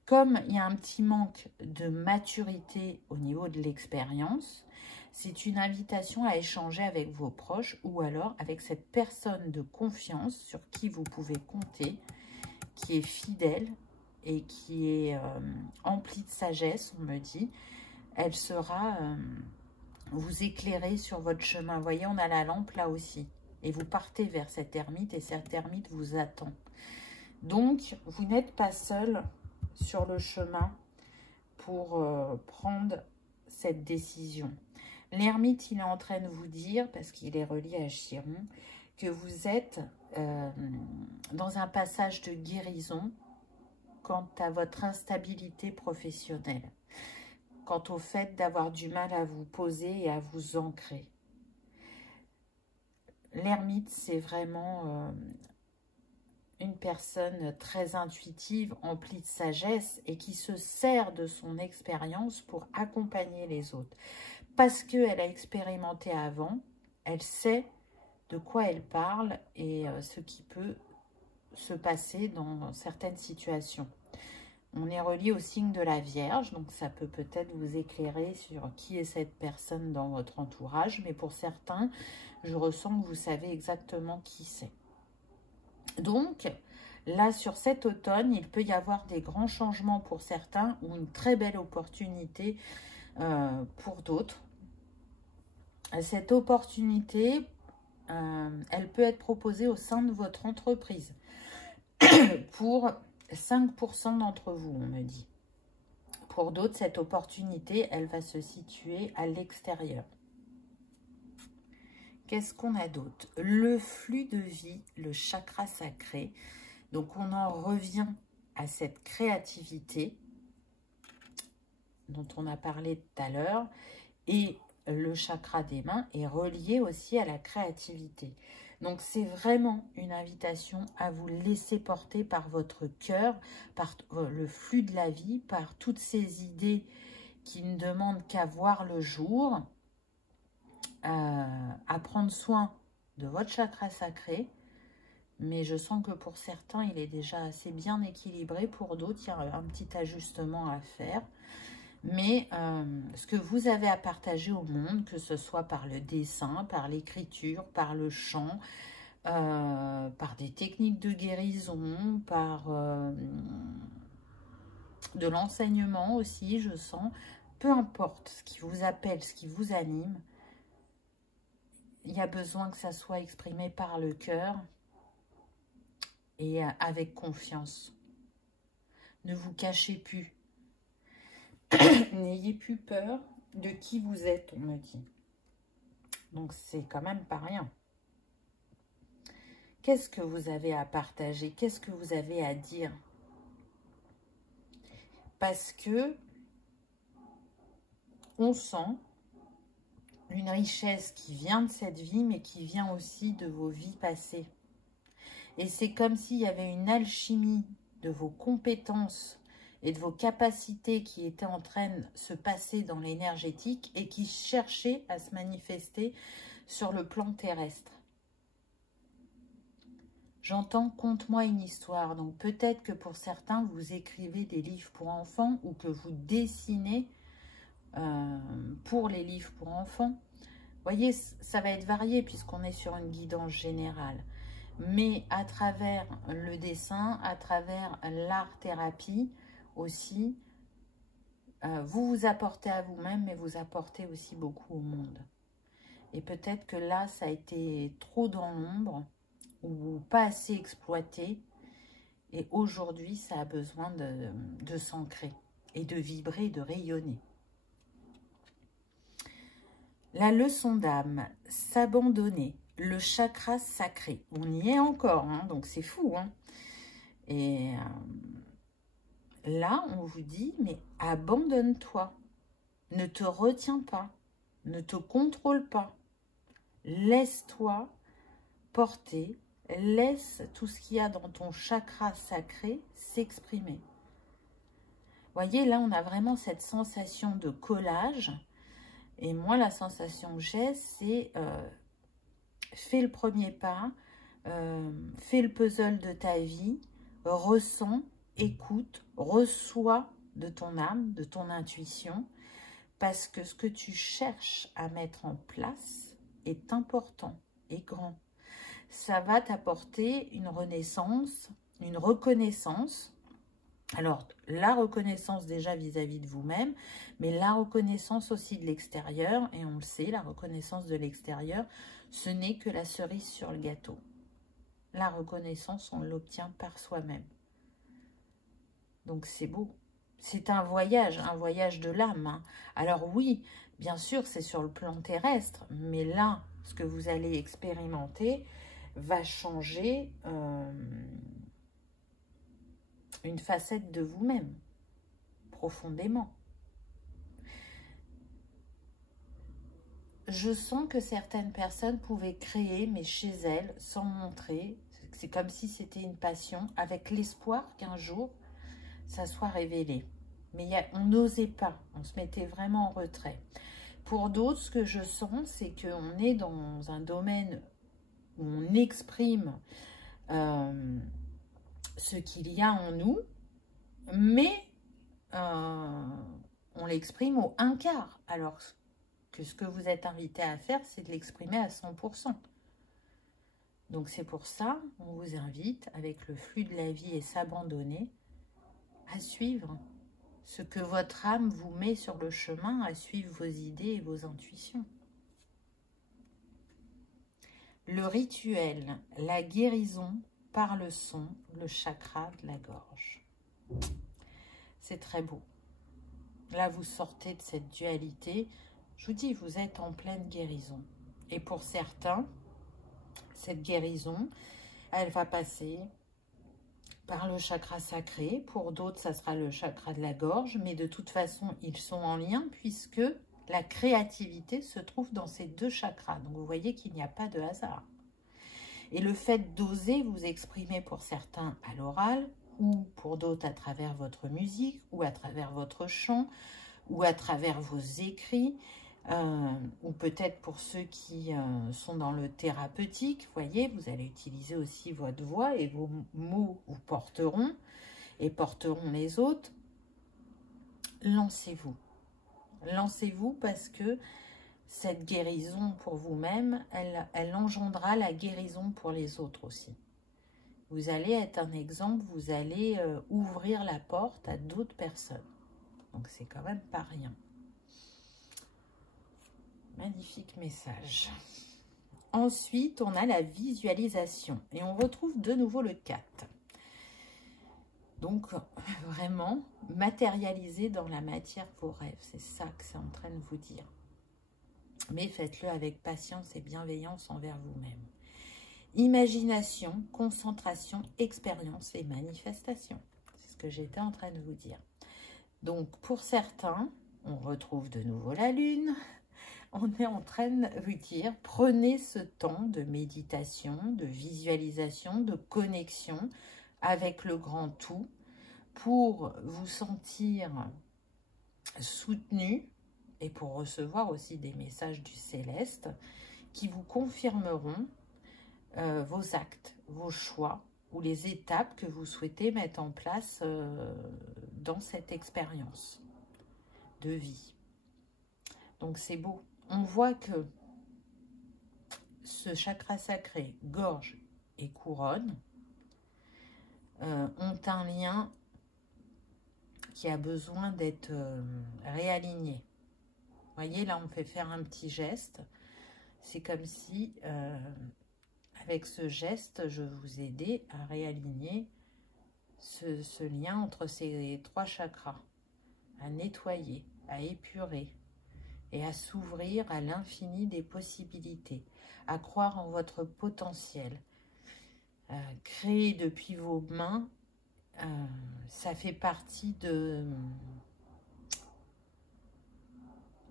Comme il y a un petit manque de maturité au niveau de l'expérience, c'est une invitation à échanger avec vos proches ou alors avec cette personne de confiance sur qui vous pouvez compter, qui est fidèle et qui est emplie de sagesse, on me dit. Elle sera vous éclairer sur votre chemin. Vous voyez, on a la lampe là aussi. Et vous partez vers cette ermite et cette ermite vous attend. Donc, vous n'êtes pas seul sur le chemin pour prendre cette décision. L'ermite, il est en train de vous dire, parce qu'il est relié à Chiron, que vous êtes dans un passage de guérison quant à votre instabilité professionnelle, quant au fait d'avoir du mal à vous poser et à vous ancrer. L'ermite, c'est vraiment une personne très intuitive, emplie de sagesse et qui se sert de son expérience pour accompagner les autres. Parce qu'elle a expérimenté avant, elle sait de quoi elle parle et ce qui peut se passer dans certaines situations. On est relié au signe de la Vierge, donc ça peut peut-être vous éclairer sur qui est cette personne dans votre entourage, mais pour certains, je ressens que vous savez exactement qui c'est. Donc, là, sur cet automne, il peut y avoir des grands changements pour certains ou une très belle opportunité pour d'autres. Cette opportunité, elle peut être proposée au sein de votre entreprise pour 5% d'entre vous, on me dit. Pour d'autres, cette opportunité, elle va se situer à l'extérieur. Qu'est-ce qu'on a d'autre? Le flux de vie, le chakra sacré. Donc, on en revient à cette créativité dont on a parlé tout à l'heure. Et le chakra des mains est relié aussi à la créativité. Donc, c'est vraiment une invitation à vous laisser porter par votre cœur, par le flux de la vie, par toutes ces idées qui ne demandent qu'à voir le jour, à prendre soin de votre chakra sacré. Mais je sens que pour certains, il est déjà assez bien équilibré. Pour d'autres, il y a un petit ajustement à faire. Mais ce que vous avez à partager au monde, que ce soit par le dessin, par l'écriture, par le chant, par des techniques de guérison, par de l'enseignement aussi, je sens, peu importe ce qui vous appelle, ce qui vous anime, il y a besoin que ça soit exprimé par le cœur et avec confiance. Ne vous cachez plus. N'ayez plus peur de qui vous êtes, on me dit. Donc, c'est quand même pas rien. Qu'est-ce que vous avez à partager? Qu'est-ce que vous avez à dire? Parce que on sent une richesse qui vient de cette vie, mais qui vient aussi de vos vies passées. Et c'est comme s'il y avait une alchimie de vos compétences et de vos capacités qui étaient en train de se passer dans l'énergétique et qui cherchaient à se manifester sur le plan terrestre. J'entends conte-moi une histoire. Donc peut-être que pour certains, vous écrivez des livres pour enfants ou que vous dessinez pour les livres pour enfants. Vous voyez, ça va être varié puisqu'on est sur une guidance générale. Mais à travers le dessin, à travers l'art-thérapie aussi, vous vous apportez à vous-même, mais vous apportez aussi beaucoup au monde. Et peut-être que là, ça a été trop dans l'ombre ou pas assez exploité. Et aujourd'hui, ça a besoin de s'ancrer et de vibrer, de rayonner. La leçon d'âme, s'abandonner, le chakra sacré. On y est encore, hein, donc c'est fou. Hein. Et là, on vous dit, mais abandonne-toi. Ne te retiens pas. Ne te contrôle pas. Laisse-toi porter. Laisse tout ce qu'il y a dans ton chakra sacré s'exprimer. Voyez, là, on a vraiment cette sensation de collage. Et moi, la sensation que j'ai, c'est fais le premier pas, fais le puzzle de ta vie, ressens, écoute, reçois de ton âme, de ton intuition, parce que ce que tu cherches à mettre en place est important et grand. Ça va t'apporter une renaissance, une reconnaissance. Alors, la reconnaissance déjà vis-à-vis de vous-même, mais la reconnaissance aussi de l'extérieur, et on le sait, la reconnaissance de l'extérieur, ce n'est que la cerise sur le gâteau. La reconnaissance, on l'obtient par soi-même. Donc, c'est beau. C'est un voyage de l'âme. Hein. Alors oui, bien sûr, c'est sur le plan terrestre, mais là, ce que vous allez expérimenter va changer une facette de vous-même, profondément. Je sens que certaines personnes pouvaient créer, mais chez elles, sans montrer. C'est comme si c'était une passion, avec l'espoir qu'un jour, ça soit révélé. Mais on n'osait pas, on se mettait vraiment en retrait. Pour d'autres, ce que je sens, c'est qu'on est dans un domaine où on exprime ce qu'il y a en nous, mais on l'exprime au 1/4. Alors que ce que vous êtes invité à faire, c'est de l'exprimer à 100%. Donc c'est pour ça, on vous invite, avec le flux de la vie et s'abandonner, à suivre ce que votre âme vous met sur le chemin, à suivre vos idées et vos intuitions. Le rituel, la guérison par le son, le chakra de la gorge. C'est très beau. Là, vous sortez de cette dualité. Je vous dis, vous êtes en pleine guérison. Et pour certains, cette guérison, elle va passer par le chakra sacré. Pour d'autres, ça sera le chakra de la gorge. Mais de toute façon, ils sont en lien puisque la créativité se trouve dans ces deux chakras. Donc, vous voyez qu'il n'y a pas de hasard. Et le fait d'oser vous exprimer pour certains à l'oral ou pour d'autres à travers votre musique ou à travers votre chant ou à travers vos écrits ou peut-être pour ceux qui sont dans le thérapeutique, vous voyez, vous allez utiliser aussi votre voix et vos mots vous porteront et porteront les autres. Lancez-vous. Lancez-vous parce que cette guérison pour vous-même, elle engendrera la guérison pour les autres aussi. Vous allez être un exemple, vous allez ouvrir la porte à d'autres personnes. Donc, c'est quand même pas rien. Magnifique message. Ensuite, on a la visualisation. Et on retrouve de nouveau le 4. Donc, vraiment, matérialiser dans la matière vos rêves. C'est ça que c'est en train de vous dire. Mais faites-le avec patience et bienveillance envers vous-même. Imagination, concentration, expérience et manifestation. C'est ce que j'étais en train de vous dire. Donc, pour certains, on retrouve de nouveau la lune. On est en train de vous dire, prenez ce temps de méditation, de visualisation, de connexion avec le grand tout pour vous sentir soutenu et pour recevoir aussi des messages du céleste qui vous confirmeront vos actes, vos choix ou les étapes que vous souhaitez mettre en place dans cette expérience de vie. Donc c'est beau. On voit que ce chakra sacré, gorge et couronne, ont un lien qui a besoin d'être réaligné. Vous voyez, là, on fait faire un petit geste. C'est comme si, avec ce geste, je vous aidais à réaligner ce lien entre ces trois chakras, à nettoyer, à épurer et à s'ouvrir à l'infini des possibilités, à croire en votre potentiel. Créer depuis vos mains, ça fait partie de...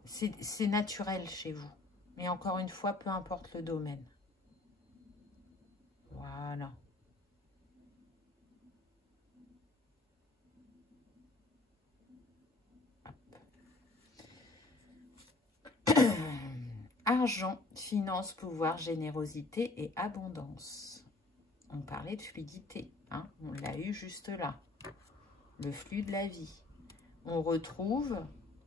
C'est naturel chez vous. Mais encore une fois, peu importe le domaine. Voilà. Argent, finance, pouvoir, générosité et abondance. On parlait de fluidité, hein, on l'a eu juste là. Le flux de la vie. On retrouve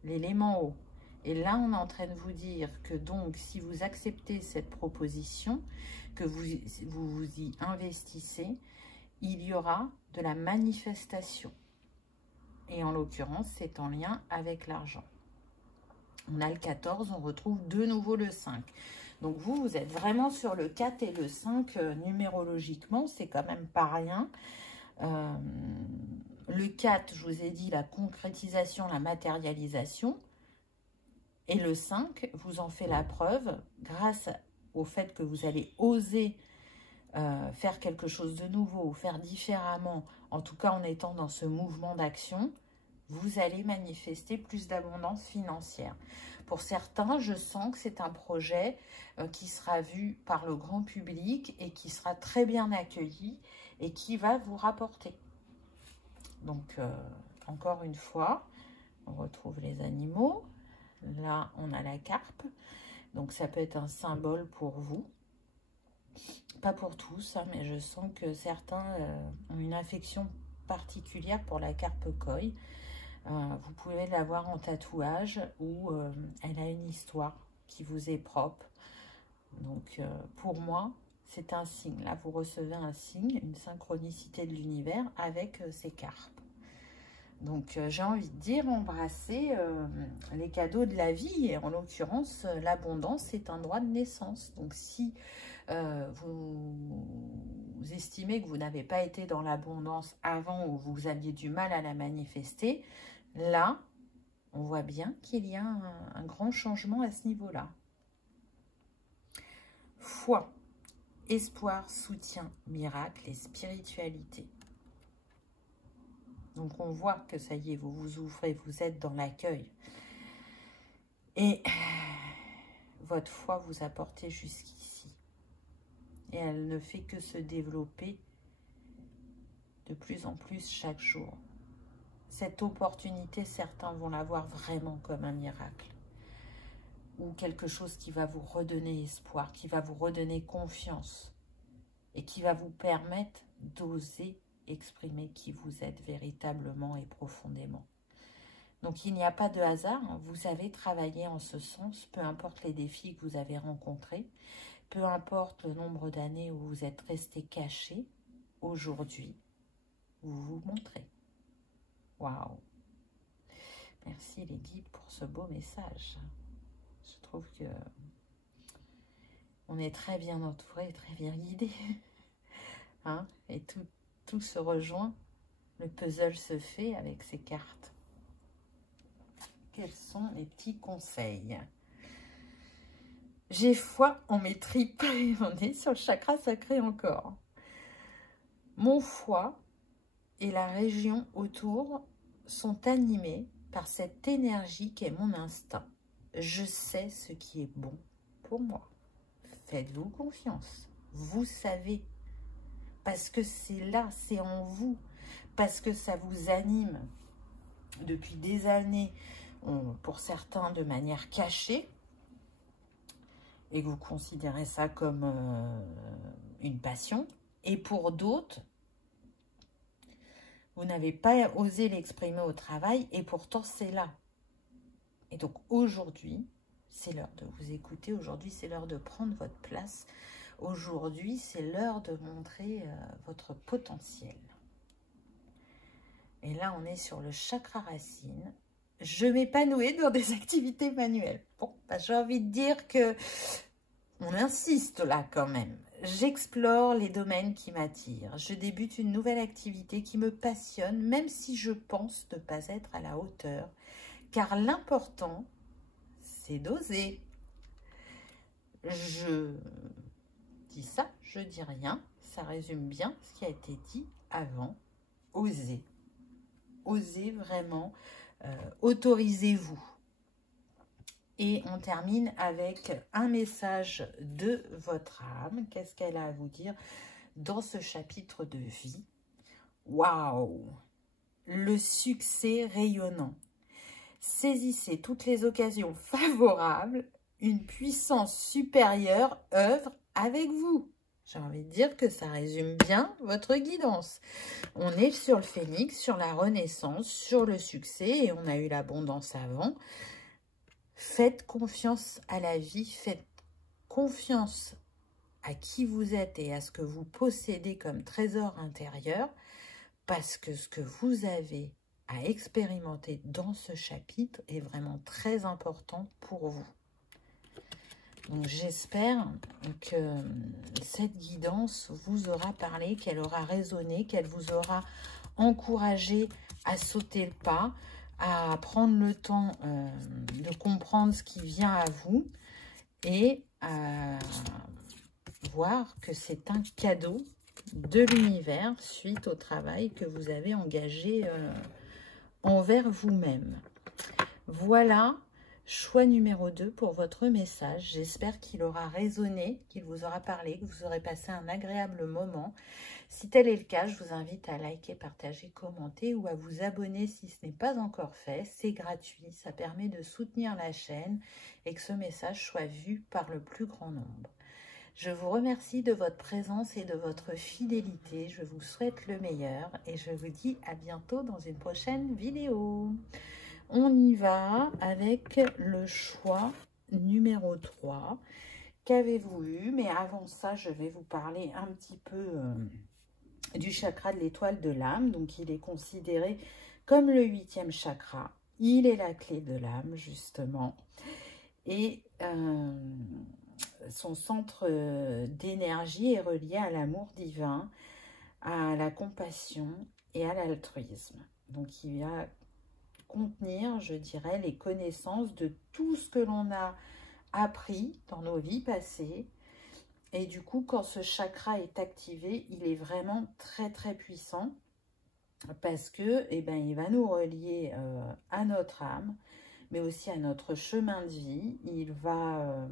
l'élément eau. Et là, on est en train de vous dire que donc, si vous acceptez cette proposition, que vous y investissez, il y aura de la manifestation. Et en l'occurrence, c'est en lien avec l'argent. On a le 14, on retrouve de nouveau le 5. Donc vous êtes vraiment sur le 4 et le 5 numérologiquement, c'est quand même pas rien. Le 4, je vous ai dit, la concrétisation, la matérialisation. Et le 5, vous en fait la preuve grâce au fait que vous allez oser faire quelque chose de nouveau ou faire différemment, en tout cas en étant dans ce mouvement d'action. Vous allez manifester plus d'abondance financière. Pour certains, je sens que c'est un projet qui sera vu par le grand public et qui sera très bien accueilli et qui va vous rapporter. Donc, encore une fois, on retrouve les animaux. Là, on a la carpe. Donc, ça peut être un symbole pour vous. Pas pour tous, hein, mais je sens que certains ont une affection particulière pour la carpe koi. Vous pouvez l'avoir en tatouage ou elle a une histoire qui vous est propre. Donc, pour moi, c'est un signe. Là, vous recevez un signe, une synchronicité de l'univers avec ces carpes. Donc, j'ai envie de dire, embrasser les cadeaux de la vie. Et en l'occurrence, l'abondance, c'est un droit de naissance. Donc, si vous estimez que vous n'avez pas été dans l'abondance avant ou vous aviez du mal à la manifester, là, on voit bien qu'il y a un grand changement à ce niveau-là. Foi, espoir, soutien, miracle et spiritualité. Donc, on voit que ça y est, vous vous ouvrez, vous êtes dans l'accueil. Et votre foi vous a porté jusqu'ici. Et elle ne fait que se développer de plus en plus chaque jour. Cette opportunité, certains vont la voir vraiment comme un miracle. Ou quelque chose qui va vous redonner espoir, qui va vous redonner confiance. Et qui va vous permettre d'oser exprimer qui vous êtes véritablement et profondément. Donc, il n'y a pas de hasard. Vous avez travaillé en ce sens, peu importe les défis que vous avez rencontrés, peu importe le nombre d'années où vous êtes resté caché, aujourd'hui, vous vous montrez. Waouh! Merci les guides pour ce beau message. Je trouve que on est très bien entouré, très bien guidé. Hein? Et tout se rejoint. Le puzzle se fait avec ces cartes. Quels sont les petits conseils? J'ai foi en mes tripes. On est sur le chakra sacré encore. Mon foie et la région autour sont animés par cette énergie qui est mon instinct. Je sais ce qui est bon pour moi. Faites-vous confiance. Vous savez. Parce que c'est là, c'est en vous. Parce que ça vous anime depuis des années, pour certains de manière cachée. et que vous considérez ça comme une passion. Et pour d'autres, vous n'avez pas osé l'exprimer au travail et pourtant c'est là. Et donc aujourd'hui, c'est l'heure de vous écouter. Aujourd'hui, c'est l'heure de prendre votre place. Aujourd'hui, c'est l'heure de montrer votre potentiel. Et là, on est sur le chakra racine. Je m'épanouis dans des activités manuelles. Bon, bah, j'ai envie de dire que on insiste là quand même. J'explore les domaines qui m'attirent. Je débute une nouvelle activité qui me passionne, même si je pense ne pas être à la hauteur. Car l'important, c'est d'oser. Je dis ça, je dis rien. Ça résume bien ce qui a été dit avant. Oser. Osez vraiment, autorisez-vous. Et on termine avec un message de votre âme. Qu'est-ce qu'elle a à vous dire dans ce chapitre de vie? Waouh! Le succès rayonnant. Saisissez toutes les occasions favorables. Une puissance supérieure œuvre avec vous. J'ai envie de dire que ça résume bien votre guidance. On est sur le phénix, sur la renaissance, sur le succès et on a eu l'abondance avant. Faites confiance à la vie, faites confiance à qui vous êtes et à ce que vous possédez comme trésor intérieur parce que ce que vous avez à expérimenter dans ce chapitre est vraiment très important pour vous. Donc j'espère que cette guidance vous aura parlé, qu'elle aura résonné, qu'elle vous aura encouragé à sauter le pas, à prendre le temps de comprendre ce qui vient à vous et à voir que c'est un cadeau de l'univers suite au travail que vous avez engagé envers vous-même. Voilà. Choix numéro 2 pour votre message. J'espère qu'il aura résonné, qu'il vous aura parlé, que vous aurez passé un agréable moment. Si tel est le cas, je vous invite à liker, partager, commenter ou à vous abonner si ce n'est pas encore fait. C'est gratuit, ça permet de soutenir la chaîne et que ce message soit vu par le plus grand nombre. Je vous remercie de votre présence et de votre fidélité. Je vous souhaite le meilleur et je vous dis à bientôt dans une prochaine vidéo. On y va avec le choix numéro 3. Qu'avez-vous eu? Mais avant ça, je vais vous parler un petit peu du chakra de l'étoile de l'âme. Donc, il est considéré comme le 8e chakra. Il est la clé de l'âme, justement. Et son centre d'énergie est relié à l'amour divin, à la compassion et à l'altruisme. Donc, il y a contenir, je dirais, les connaissances de tout ce que l'on a appris dans nos vies passées. Et du coup, quand ce chakra est activé, il est vraiment très très puissant parce que, eh ben, il va nous relier à notre âme, mais aussi à notre chemin de vie. Il va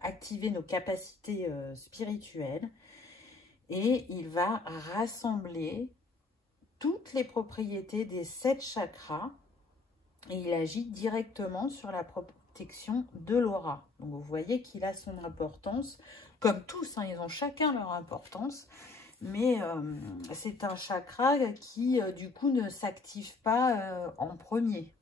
activer nos capacités spirituelles et il va rassembler toutes les propriétés des 7 chakras et il agit directement sur la protection de l'aura. Donc vous voyez qu'il a son importance, comme tous, hein, ils ont chacun leur importance, mais c'est un chakra qui du coup ne s'active pas en premier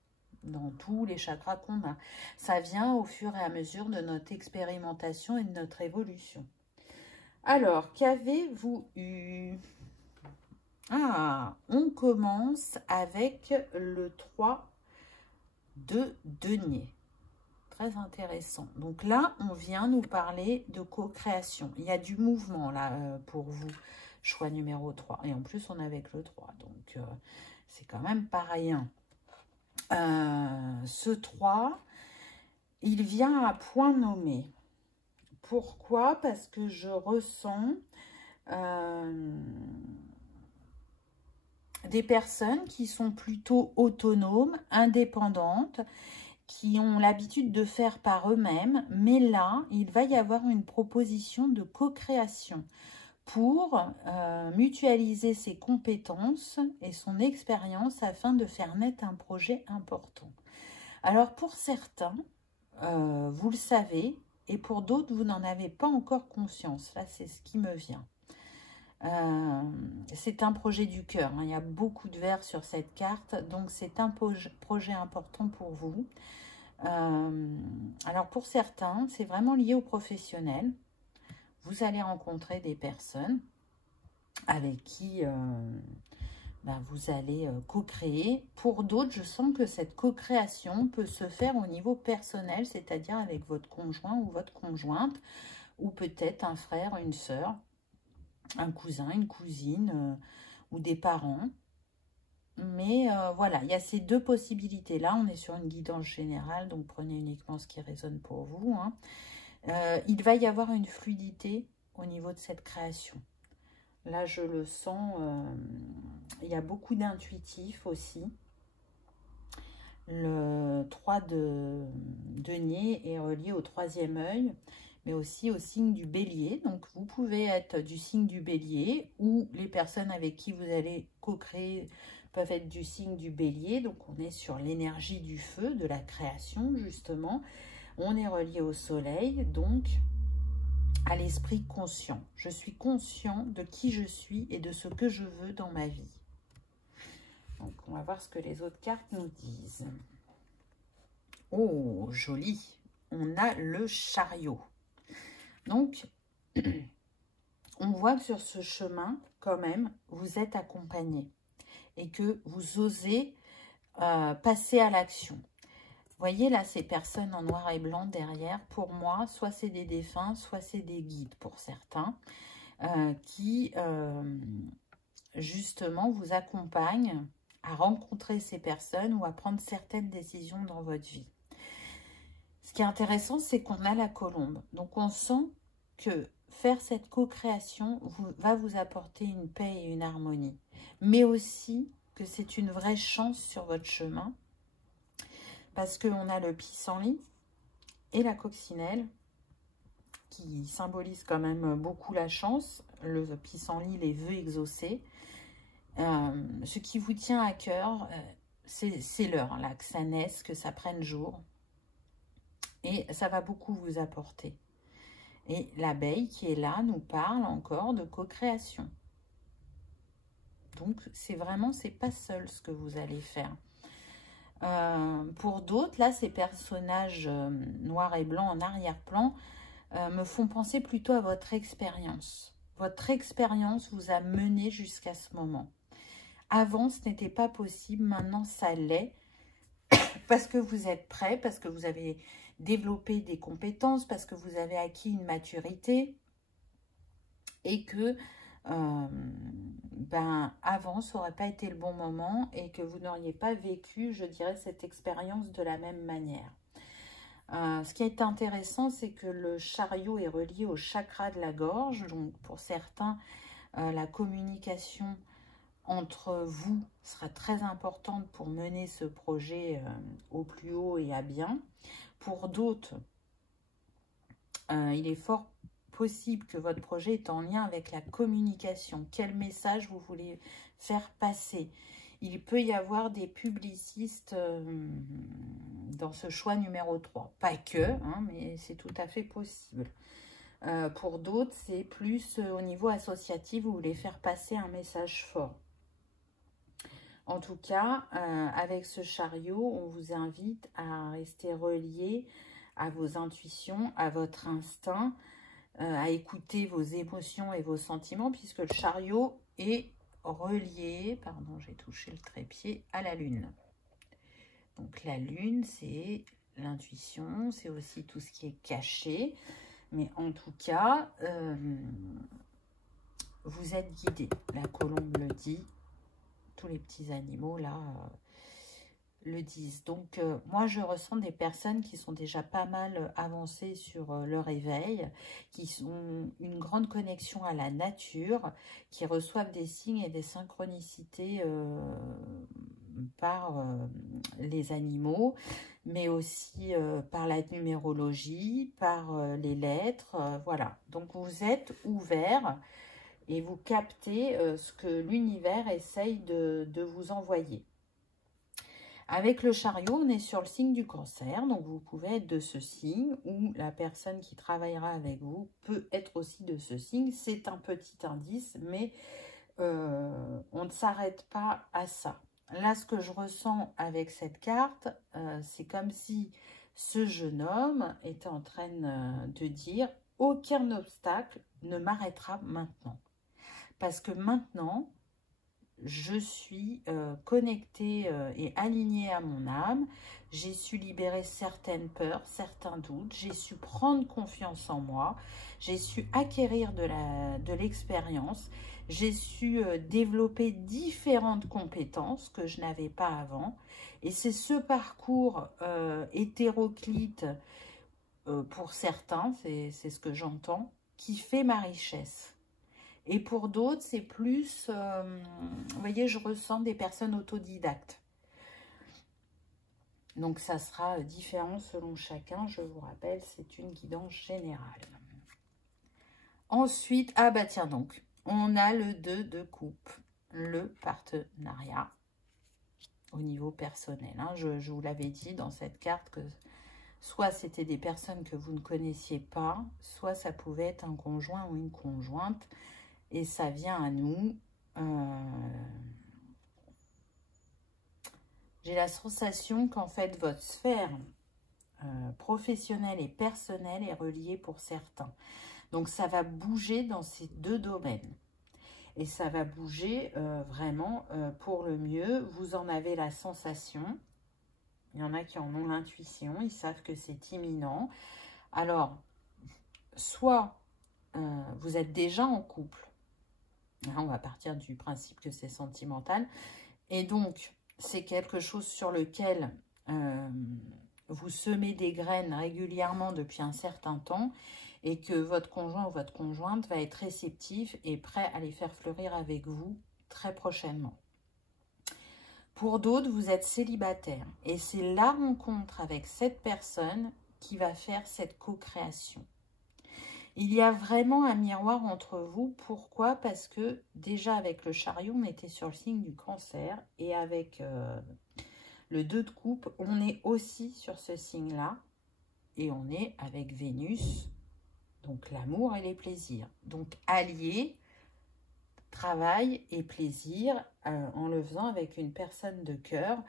dans tous les chakras qu'on a. Ça vient au fur et à mesure de notre expérimentation et de notre évolution. Alors, qu'avez-vous eu ? Ah, on commence avec le 3 de denier. Très intéressant. Donc là, on vient nous parler de co-création. Il y a du mouvement là pour vous. Choix numéro 3. Et en plus, on est avec le 3. Donc, c'est quand même pas rien. Ce 3, il vient à point nommé. Pourquoi? Parce que je ressens des personnes qui sont plutôt autonomes, indépendantes, qui ont l'habitude de faire par eux-mêmes, mais là, il va y avoir une proposition de co-création pour mutualiser ses compétences et son expérience afin de faire naître un projet important. Alors, pour certains, vous le savez, et pour d'autres, vous n'en avez pas encore conscience. Là, c'est ce qui me vient. C'est un projet du cœur. Hein. Il y a beaucoup de vert sur cette carte, donc c'est un projet important pour vous. Alors, pour certains, c'est vraiment lié au professionnel. Vous allez rencontrer des personnes avec qui vous allez co-créer. Pour d'autres, je sens que cette co-création peut se faire au niveau personnel, c'est-à-dire avec votre conjoint ou votre conjointe, ou peut-être un frère, une sœur, un cousin, une cousine, ou des parents. Mais voilà, il y a ces deux possibilités-là. On est sur une guidance générale, donc prenez uniquement ce qui résonne pour vous. Hein. Il va y avoir une fluidité au niveau de cette création. Là, je le sens, il y a beaucoup d'intuitifs aussi. Le 3 de denier est relié au troisième œil, mais aussi au signe du bélier. Donc, vous pouvez être du signe du bélier ou les personnes avec qui vous allez co-créer peuvent être du signe du bélier. Donc, on est sur l'énergie du feu, de la création, justement. On est relié au soleil, donc à l'esprit conscient. Je suis conscient de qui je suis et de ce que je veux dans ma vie. Donc, on va voir ce que les autres cartes nous disent. Oh, joli. On a le chariot. Donc, on voit que sur ce chemin, quand même, vous êtes accompagné et que vous osez passer à l'action. Vous voyez là ces personnes en noir et blanc derrière, pour moi, soit c'est des défunts, soit c'est des guides pour certains, qui justement vous accompagnent à rencontrer ces personnes ou à prendre certaines décisions dans votre vie. Ce qui est intéressant, c'est qu'on a la colombe. Donc on sent que faire cette co-création va vous apporter une paix et une harmonie. Mais aussi que c'est une vraie chance sur votre chemin. Parce qu'on a le pissenlit et la coccinelle qui symbolisent quand même beaucoup la chance. Le pissenlit, les vœux exaucés. Ce qui vous tient à cœur, c'est l'heure là, que ça naisse, que ça prenne jour. Et ça va beaucoup vous apporter. Et l'abeille qui est là nous parle encore de co-création. Donc, c'est vraiment, c'est pas seul ce que vous allez faire. Pour d'autres, là, ces personnages noirs et blancs en arrière-plan me font penser plutôt à votre expérience. Votre expérience vous a mené jusqu'à ce moment. Avant, ce n'était pas possible, maintenant ça l'est, parce que vous êtes prêt, parce que vous avez développé des compétences, parce que vous avez acquis une maturité, et que avant, ça n'aurait pas été le bon moment et que vous n'auriez pas vécu, je dirais, cette expérience de la même manière. Ce qui est intéressant, c'est que le chariot est relié au chakra de la gorge. Donc, pour certains, la communication entre vous sera très importante pour mener ce projet au plus haut et à bien. Pour d'autres, il est fort possible que votre projet est en lien avec la communication. Quel message vous voulez faire passer? Il peut y avoir des publicistes dans ce choix numéro 3. Pas que, hein, mais c'est tout à fait possible. Pour d'autres, c'est plus au niveau associatif, vous voulez faire passer un message fort. En tout cas, avec ce chariot, on vous invite à rester relié à vos intuitions, à votre instinct, à écouter vos émotions et vos sentiments, puisque le chariot est relié, pardon, j'ai touché le trépied, à la lune. Donc la lune, c'est l'intuition, c'est aussi tout ce qui est caché, mais en tout cas, vous êtes guidé. La colombe le dit, tous les petits animaux là le disent. Donc moi je ressens des personnes qui sont déjà pas mal avancées sur leur éveil, qui ont une grande connexion à la nature, qui reçoivent des signes et des synchronicités par les animaux, mais aussi par la numérologie, par les lettres, voilà. Donc vous êtes ouvert et vous captez ce que l'univers essaye de vous envoyer. Avec le chariot, on est sur le signe du Cancer, donc vous pouvez être de ce signe, ou la personne qui travaillera avec vous peut être aussi de ce signe. C'est un petit indice, mais on ne s'arrête pas à ça. Là, ce que je ressens avec cette carte, c'est comme si ce jeune homme était en train de dire « Aucun obstacle ne m'arrêtera maintenant. » Parce que maintenant, je suis connectée et alignée à mon âme. J'ai su libérer certaines peurs, certains doutes. J'ai su prendre confiance en moi. J'ai su acquérir de l'expérience. J'ai su développer différentes compétences que je n'avais pas avant. Et c'est ce parcours hétéroclite pour certains, c'est ce que j'entends, qui fait ma richesse. Et pour d'autres, c'est plus, vous voyez, je ressens des personnes autodidactes. Donc, ça sera différent selon chacun. Je vous rappelle, c'est une guidance générale. Ensuite, ah bah tiens donc, on a le 2 de coupe, le partenariat au niveau personnel. Hein. Je vous l'avais dit dans cette carte que soit c'était des personnes que vous ne connaissiez pas, soit ça pouvait être un conjoint ou une conjointe. Et ça vient à nous. J'ai la sensation qu'en fait, votre sphère professionnelle et personnelle est reliée pour certains. Donc, ça va bouger dans ces deux domaines. Et ça va bouger vraiment pour le mieux. Vous en avez la sensation. Il y en a qui en ont l'intuition. Ils savent que c'est imminent. Alors, soit vous êtes déjà en couple. On va partir du principe que c'est sentimental. Et donc, c'est quelque chose sur lequel vous semez des graines régulièrement depuis un certain temps et que votre conjoint ou votre conjointe va être réceptif et prêt à les faire fleurir avec vous très prochainement. Pour d'autres, vous êtes célibataire et c'est la rencontre avec cette personne qui va faire cette co-création. Il y a vraiment un miroir entre vous. Pourquoi? Parce que déjà avec le chariot, on était sur le signe du Cancer. Et avec le 2 de coupe, on est aussi sur ce signe-là. Et on est avec Vénus, donc l'amour et les plaisirs. Donc allié, travail et plaisir en le faisant avec une personne de cœur.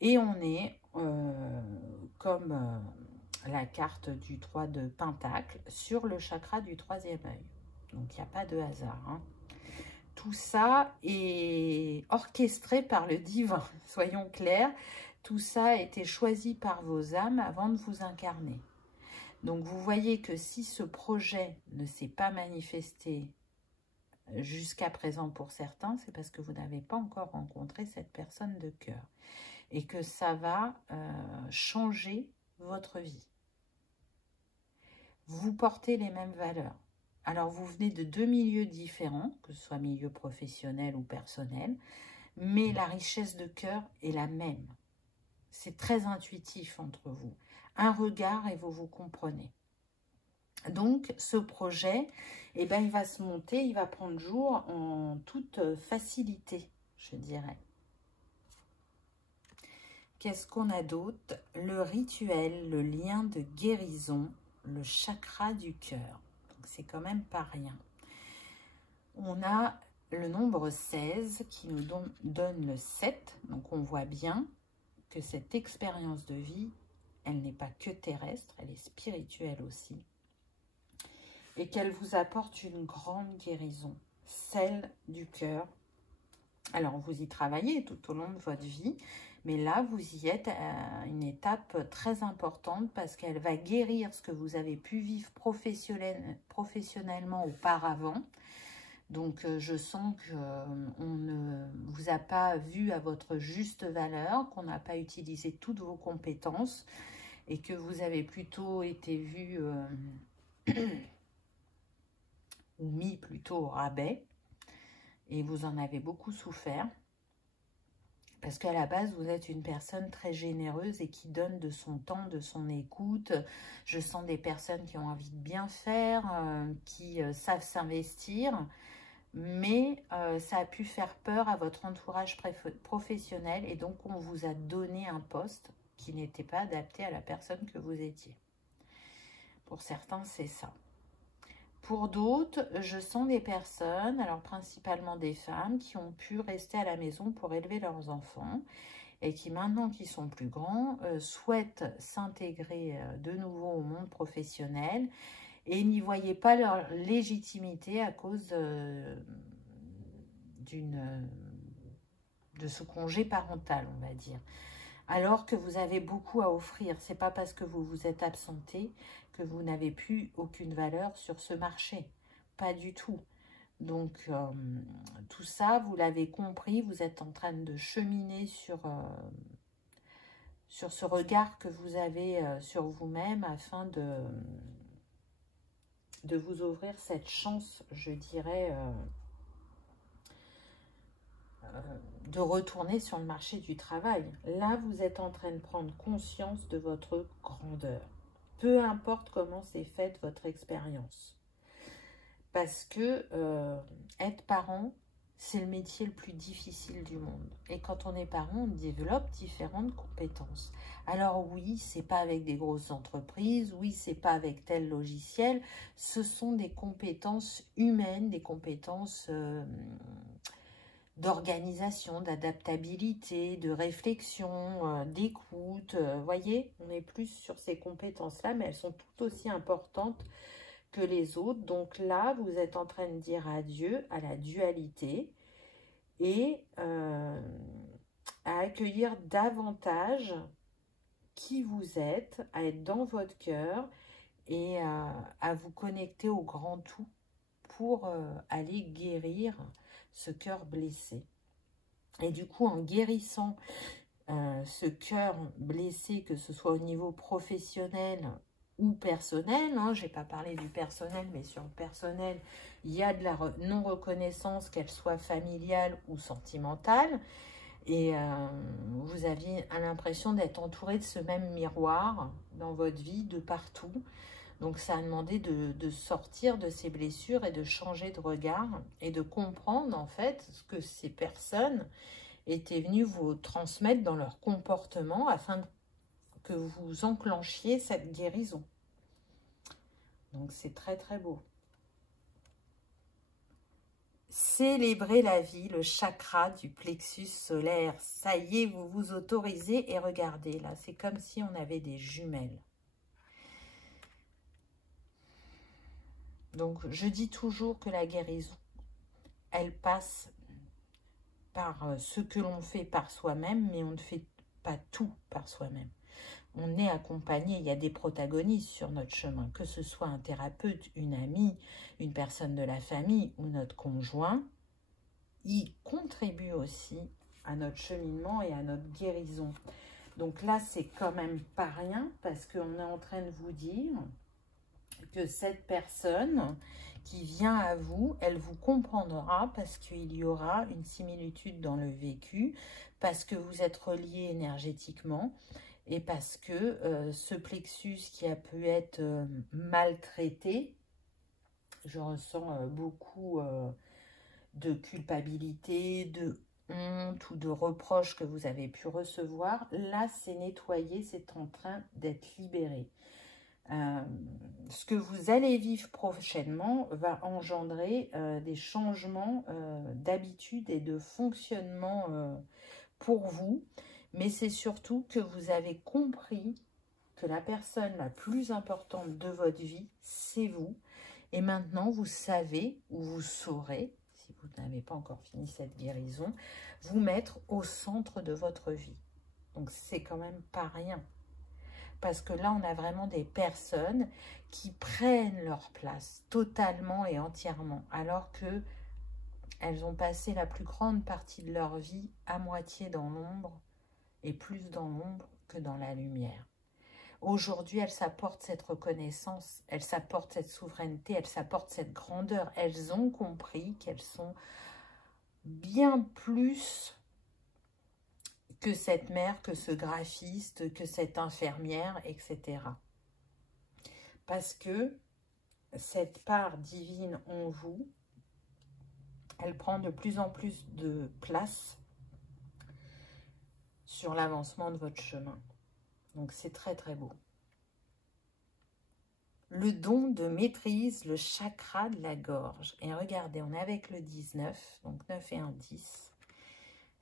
Et on est comme... la carte du 3 de Pentacle sur le chakra du 3e œil. Donc, il n'y a pas de hasard. Hein. Tout ça est orchestré par le divin. Soyons clairs, tout ça a été choisi par vos âmes avant de vous incarner. Donc, vous voyez que si ce projet ne s'est pas manifesté jusqu'à présent pour certains, c'est parce que vous n'avez pas encore rencontré cette personne de cœur. Et que ça va changer votre vie. Vous portez les mêmes valeurs. Alors, vous venez de deux milieux différents, que ce soit milieu professionnel ou personnel, mais la richesse de cœur est la même. C'est très intuitif entre vous. Un regard et vous vous comprenez. Donc, ce projet, eh ben, il va se monter, il va prendre jour en toute facilité, je dirais. Qu'est-ce qu'on a d'autre? Le rituel, le lien de guérison, le chakra du cœur. C'est quand même pas rien. On a le nombre 16 qui nous donne le 7. Donc, on voit bien que cette expérience de vie, elle n'est pas que terrestre, elle est spirituelle aussi. Et qu'elle vous apporte une grande guérison, celle du cœur. Alors, vous y travaillez tout au long de votre vie. Mais là, vous y êtes à une étape très importante parce qu'elle va guérir ce que vous avez pu vivre professionnellement auparavant. Donc, je sens qu'on ne vous a pas vu à votre juste valeur, qu'on n'a pas utilisé toutes vos compétences et que vous avez plutôt été vu ou mis plutôt au rabais et vous en avez beaucoup souffert. Parce qu'à la base, vous êtes une personne très généreuse et qui donne de son temps, de son écoute. Je sens des personnes qui ont envie de bien faire, qui savent s'investir. mais ça a pu faire peur à votre entourage professionnel et donc on vous a donné un poste qui n'était pas adapté à la personne que vous étiez. Pour certains, c'est ça. Pour d'autres, je sens des personnes, alors principalement des femmes, qui ont pu rester à la maison pour élever leurs enfants et qui, maintenant qu'ils sont plus grands, souhaitent s'intégrer de nouveau au monde professionnel et n'y voyaient pas leur légitimité à cause de ce congé parental, on va dire. Alors que vous avez beaucoup à offrir. C'est pas parce que vous vous êtes absenté que vous n'avez plus aucune valeur sur ce marché. Pas du tout. Donc, tout ça, vous l'avez compris, vous êtes en train de cheminer sur ce regard que vous avez sur vous-même afin de vous ouvrir cette chance, je dirais, de retourner sur le marché du travail. Là, vous êtes en train de prendre conscience de votre grandeur. Peu importe comment s'est faite votre expérience. Parce que être parent, c'est le métier le plus difficile du monde. Et quand on est parent, on développe différentes compétences. Alors oui, c'est pas avec des grosses entreprises, oui, c'est pas avec tel logiciel. Ce sont des compétences humaines, des compétences d'organisation, d'adaptabilité, de réflexion, d'écoute. Voyez, on est plus sur ces compétences-là, mais elles sont tout aussi importantes que les autres. Donc là, vous êtes en train de dire adieu à la dualité et à accueillir davantage qui vous êtes, à être dans votre cœur et à vous connecter au grand tout pour aller guérir ce cœur blessé. Et du coup, en guérissant ce cœur blessé, que ce soit au niveau professionnel ou personnel, hein, je n'ai pas parlé du personnel, mais sur le personnel, il y a de la non-reconnaissance, qu'elle soit familiale ou sentimentale, et vous aviez l'impression d'être entouré de ce même miroir dans votre vie, de partout. Donc, ça a demandé de sortir de ces blessures et de changer de regard et de comprendre, en fait, ce que ces personnes étaient venues vous transmettre dans leur comportement afin que vous enclenchiez cette guérison. Donc, c'est très, très beau. Célébrez la vie, le chakra du plexus solaire. Ça y est, vous vous autorisez et regardez, là, c'est comme si on avait des jumelles. Donc, je dis toujours que la guérison, elle passe par ce que l'on fait par soi-même, mais on ne fait pas tout par soi-même. On est accompagné, il y a des protagonistes sur notre chemin, que ce soit un thérapeute, une amie, une personne de la famille ou notre conjoint. Ils contribuent aussi à notre cheminement et à notre guérison. Donc là, c'est quand même pas rien parce qu'on est en train de vous dire que cette personne qui vient à vous, elle vous comprendra parce qu'il y aura une similitude dans le vécu, parce que vous êtes reliés énergétiquement et parce que ce plexus qui a pu être maltraité, je ressens beaucoup de culpabilité, de honte ou de reproches que vous avez pu recevoir. Là, c'est nettoyé, c'est en train d'être libéré. Ce que vous allez vivre prochainement va engendrer des changements d'habitude et de fonctionnement pour vous, mais c'est surtout que vous avez compris que la personne la plus importante de votre vie, c'est vous, et maintenant vous savez ou vous saurez, si vous n'avez pas encore fini cette guérison, vous mettre au centre de votre vie. Donc c'est quand même pas rien. Parce que là, on a vraiment des personnes qui prennent leur place totalement et entièrement, alors que elles ont passé la plus grande partie de leur vie à moitié dans l'ombre, et plus dans l'ombre que dans la lumière. Aujourd'hui, elles s'apportent cette reconnaissance, elles s'apportent cette souveraineté, elles s'apportent cette grandeur. Elles ont compris qu'elles sont bien plus que cette mère, que ce graphiste, que cette infirmière, etc. Parce que cette part divine en vous elle prend de plus en plus de place sur l'avancement de votre chemin. Donc, c'est très, très beau. Le don de maîtrise, le chakra de la gorge. Et regardez, on est avec le 19, donc 9 et 1, 10.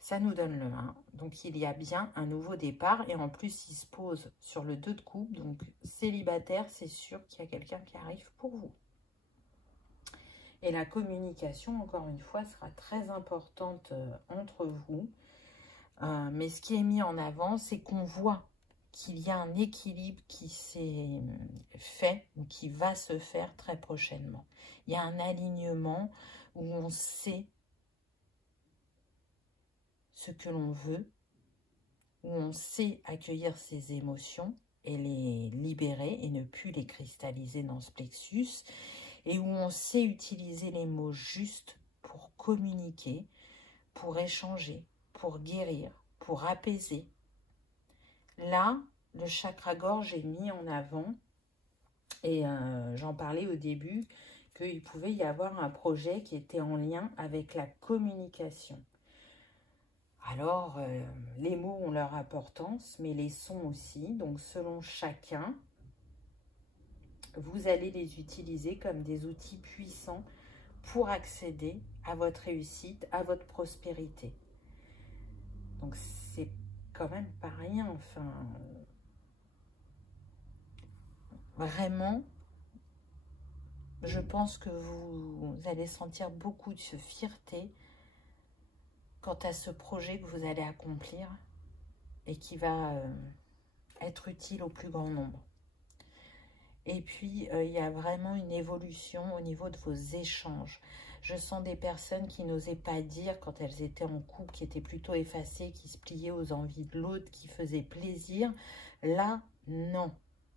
Ça nous donne le 1. Donc, il y a bien un nouveau départ. Et en plus, il se pose sur le 2 de coupe. Donc, célibataire, c'est sûr qu'il y a quelqu'un qui arrive pour vous. Et la communication, encore une fois, sera très importante entre vous. Mais ce qui est mis en avant, c'est qu'on voit qu'il y a un équilibre qui s'est fait ou qui va se faire très prochainement. Il y a un alignement où on sait ce que l'on veut, où on sait accueillir ses émotions et les libérer et ne plus les cristalliser dans ce plexus, et où on sait utiliser les mots justes pour communiquer, pour échanger, pour guérir, pour apaiser. Là, le chakra-gorge est mis en avant et j'en parlais au début qu'il pouvait y avoir un projet qui était en lien avec la communication. Alors, les mots ont leur importance, mais les sons aussi. Donc, selon chacun, vous allez les utiliser comme des outils puissants pour accéder à votre réussite, à votre prospérité. Donc, c'est quand même pas rien, enfin... Vraiment, je pense que vous allez sentir beaucoup de fierté quant à ce projet que vous allez accomplir et qui va être utile au plus grand nombre. Et puis, il y a vraiment une évolution au niveau de vos échanges. Je sens des personnes qui n'osaient pas dire quand elles étaient en couple, qui étaient plutôt effacées, qui se pliaient aux envies de l'autre, qui faisaient plaisir. Là, non.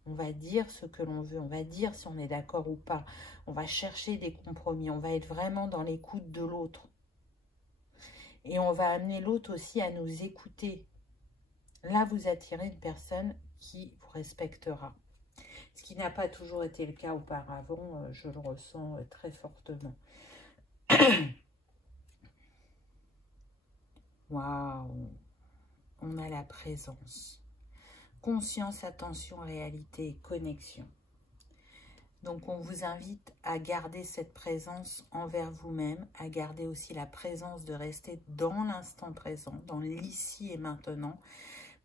On va dire ce que l'on veut, on va dire si on est d'accord ou pas. On va chercher des compromis, on va être vraiment dans l'écoute de l'autre. Et on va amener l'autre aussi à nous écouter. Là, vous attirez une personne qui vous respectera. Ce qui n'a pas toujours été le cas auparavant, je le ressens très fortement. Waouh! On a la présence. Conscience, attention, réalité, connexion. Donc, on vous invite à garder cette présence envers vous-même, à garder aussi la présence de rester dans l'instant présent, dans l'ici et maintenant,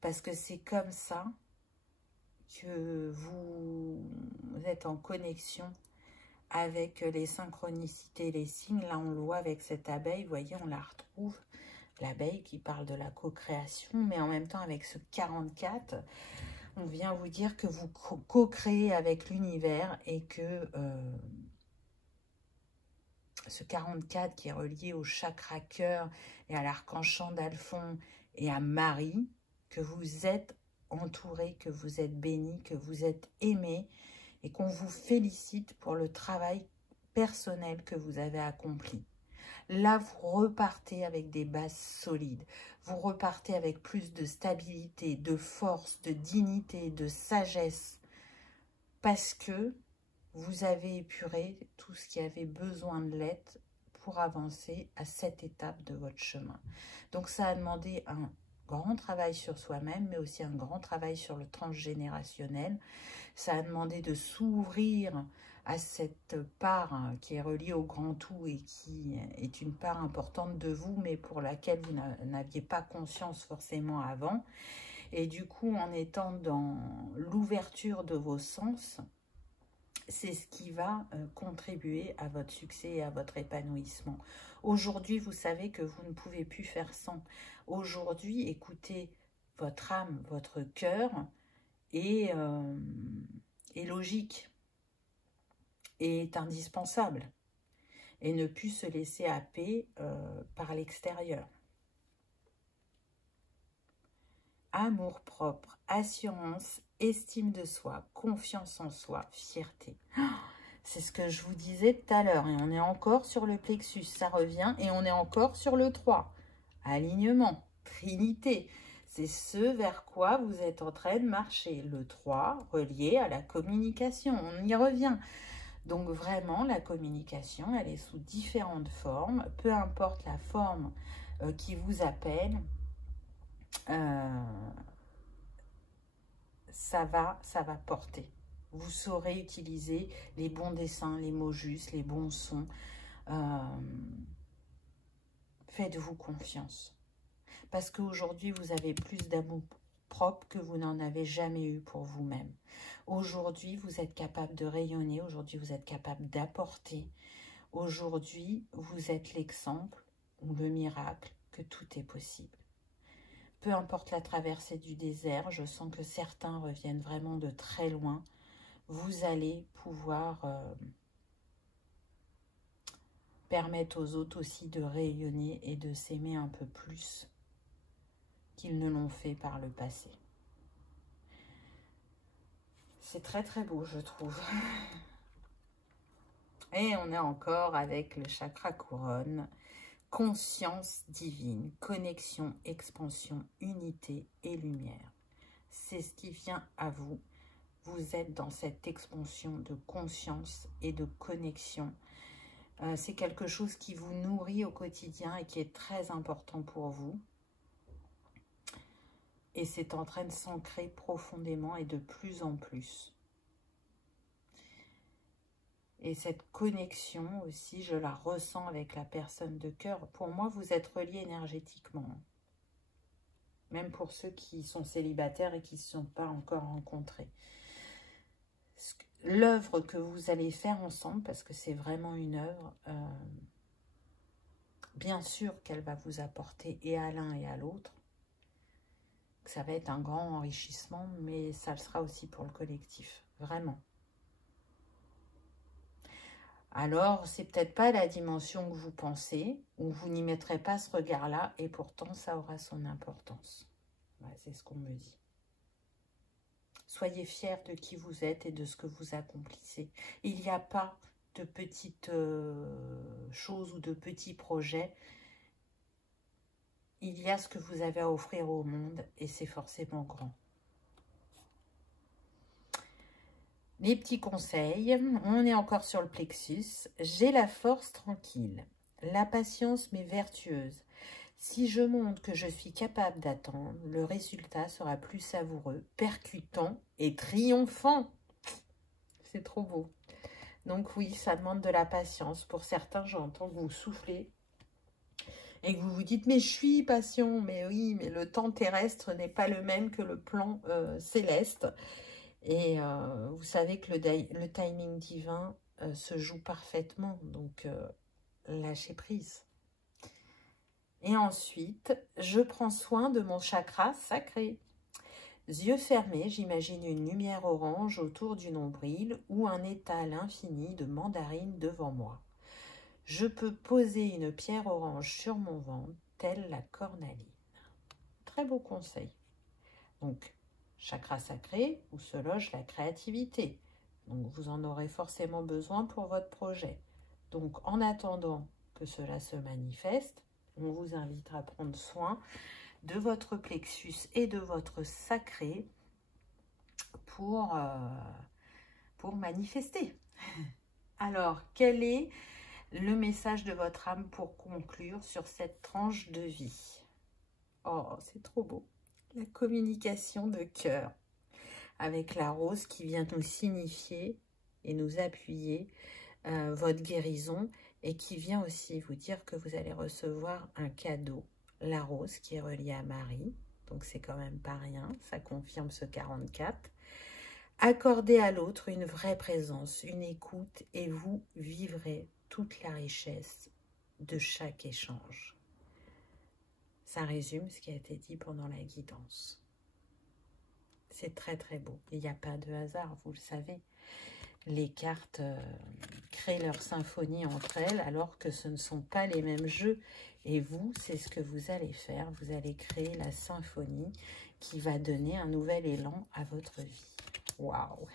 parce que c'est comme ça que vous êtes en connexion avec les synchronicités, les signes. Là, on le voit avec cette abeille, vous voyez, on la retrouve, l'abeille qui parle de la co-création, mais en même temps avec ce 44, on vient vous dire que vous co-créez avec l'univers et que ce 44 qui est relié au chakra cœur et à l'archange Sandalphon et à Marie, que vous êtes entouré, que vous êtes béni, que vous êtes aimé et qu'on vous félicite pour le travail personnel que vous avez accompli. Là, vous repartez avec des bases solides. Vous repartez avec plus de stabilité, de force, de dignité, de sagesse. Parce que vous avez épuré tout ce qui avait besoin de l'être pour avancer à cette étape de votre chemin. Donc, ça a demandé un grand travail sur soi-même, mais aussi un grand travail sur le transgénérationnel. Ça a demandé de s'ouvrir à cette part qui est reliée au grand tout et qui est une part importante de vous, mais pour laquelle vous n'aviez pas conscience forcément avant. Et du coup, en étant dans l'ouverture de vos sens, c'est ce qui va contribuer à votre succès et à votre épanouissement. Aujourd'hui, vous savez que vous ne pouvez plus faire sans. Aujourd'hui, écoutez votre âme, votre cœur est logique, est indispensable et ne plus se laisser happer par l'extérieur. Amour propre, assurance, estime de soi, confiance en soi, fierté. C'est ce que je vous disais tout à l'heure. Et on est encore sur le plexus, ça revient. Et on est encore sur le 3. Alignement, trinité. C'est ce vers quoi vous êtes en train de marcher. Le 3 relié à la communication. On y revient. Donc vraiment, la communication, elle est sous différentes formes. Peu importe la forme qui vous appelle, ça va porter. Vous saurez utiliser les bons dessins, les mots justes, les bons sons. Faites-vous confiance. Parce qu'aujourd'hui, vous avez plus d'amour propre que vous n'en avez jamais eu pour vous-même. Aujourd'hui, vous êtes capable de rayonner. Aujourd'hui, vous êtes capable d'apporter. Aujourd'hui, vous êtes l'exemple ou le miracle que tout est possible. Peu importe la traversée du désert, je sens que certains reviennent vraiment de très loin. Vous allez pouvoir permettre aux autres aussi de rayonner et de s'aimer un peu plus qu'ils ne l'ont fait par le passé. C'est très très beau, je trouve. Et on est encore avec le chakra couronne. Conscience divine, connexion, expansion, unité et lumière. C'est ce qui vient à vous. Vous êtes dans cette expansion de conscience et de connexion. C'est quelque chose qui vous nourrit au quotidien et qui est très important pour vous. Et c'est en train de s'ancrer profondément et de plus en plus. Et cette connexion aussi, je la ressens avec la personne de cœur. Pour moi, vous êtes reliés énergétiquement. Même pour ceux qui sont célibataires et qui ne se sont pas encore rencontrés. L'œuvre que vous allez faire ensemble, parce que c'est vraiment une œuvre, bien sûr qu'elle va vous apporter et à l'un et à l'autre. Ça va être un grand enrichissement, mais ça le sera aussi pour le collectif, vraiment. Alors, c'est peut-être pas la dimension que vous pensez, ou vous n'y mettrez pas ce regard-là, et pourtant, ça aura son importance. Ouais, c'est ce qu'on me dit. Soyez fiers de qui vous êtes et de ce que vous accomplissez. Il n'y a pas de petites choses ou de petits projets. Il y a ce que vous avez à offrir au monde, et c'est forcément grand. Les petits conseils, on est encore sur le plexus. J'ai la force tranquille, la patience mais vertueuse. Si je montre que je suis capable d'attendre, le résultat sera plus savoureux, percutant et triomphant. C'est trop beau. Donc oui, ça demande de la patience. Pour certains, j'entends que vous soufflez et que vous vous dites, mais je suis patient. Mais oui, mais le temps terrestre n'est pas le même que le plan céleste. Et vous savez que le timing divin se joue parfaitement, donc lâchez prise. Et ensuite, je prends soin de mon chakra sacré. Yeux fermés, j'imagine une lumière orange autour du nombril ou un étal infini de mandarines devant moi. Je peux poser une pierre orange sur mon ventre, telle la cornaline. Très beau conseil. Donc, chakra sacré où se loge la créativité. Donc, vous en aurez forcément besoin pour votre projet. Donc, en attendant que cela se manifeste, on vous invite à prendre soin de votre plexus et de votre sacré pour manifester. Alors, quel est le message de votre âme pour conclure sur cette tranche de vie? Oh, c'est trop beau. La communication de cœur avec la rose qui vient nous signifier et nous appuyer votre guérison et qui vient aussi vous dire que vous allez recevoir un cadeau, la rose qui est reliée à Marie, donc c'est quand même pas rien, ça confirme ce 44. Accordez à l'autre une vraie présence, une écoute et vous vivrez toute la richesse de chaque échange. Ça résume ce qui a été dit pendant la guidance. C'est très très beau. Il n'y a pas de hasard, vous le savez. Les cartes créent leur symphonie entre elles alors que ce ne sont pas les mêmes jeux. Et vous, c'est ce que vous allez faire. Vous allez créer la symphonie qui va donner un nouvel élan à votre vie. Waouh!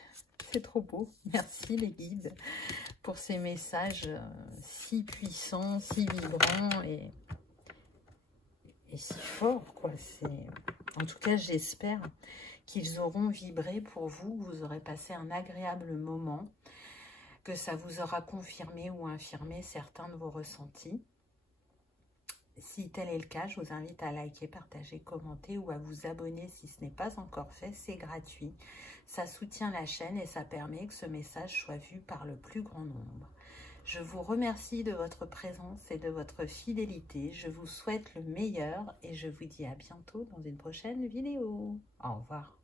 C'est trop beau. Merci les guides pour ces messages si puissants, si vibrants et si forts, quoi. En tout cas, j'espère qu'ils auront vibré pour vous, vous aurez passé un agréable moment. que ça vous aura confirmé ou infirmé certains de vos ressentis. Si tel est le cas, je vous invite à liker, partager, commenter ou à vous abonner si ce n'est pas encore fait. C'est gratuit. Ça soutient la chaîne et ça permet que ce message soit vu par le plus grand nombre. Je vous remercie de votre présence et de votre fidélité. Je vous souhaite le meilleur et je vous dis à bientôt dans une prochaine vidéo. Au revoir.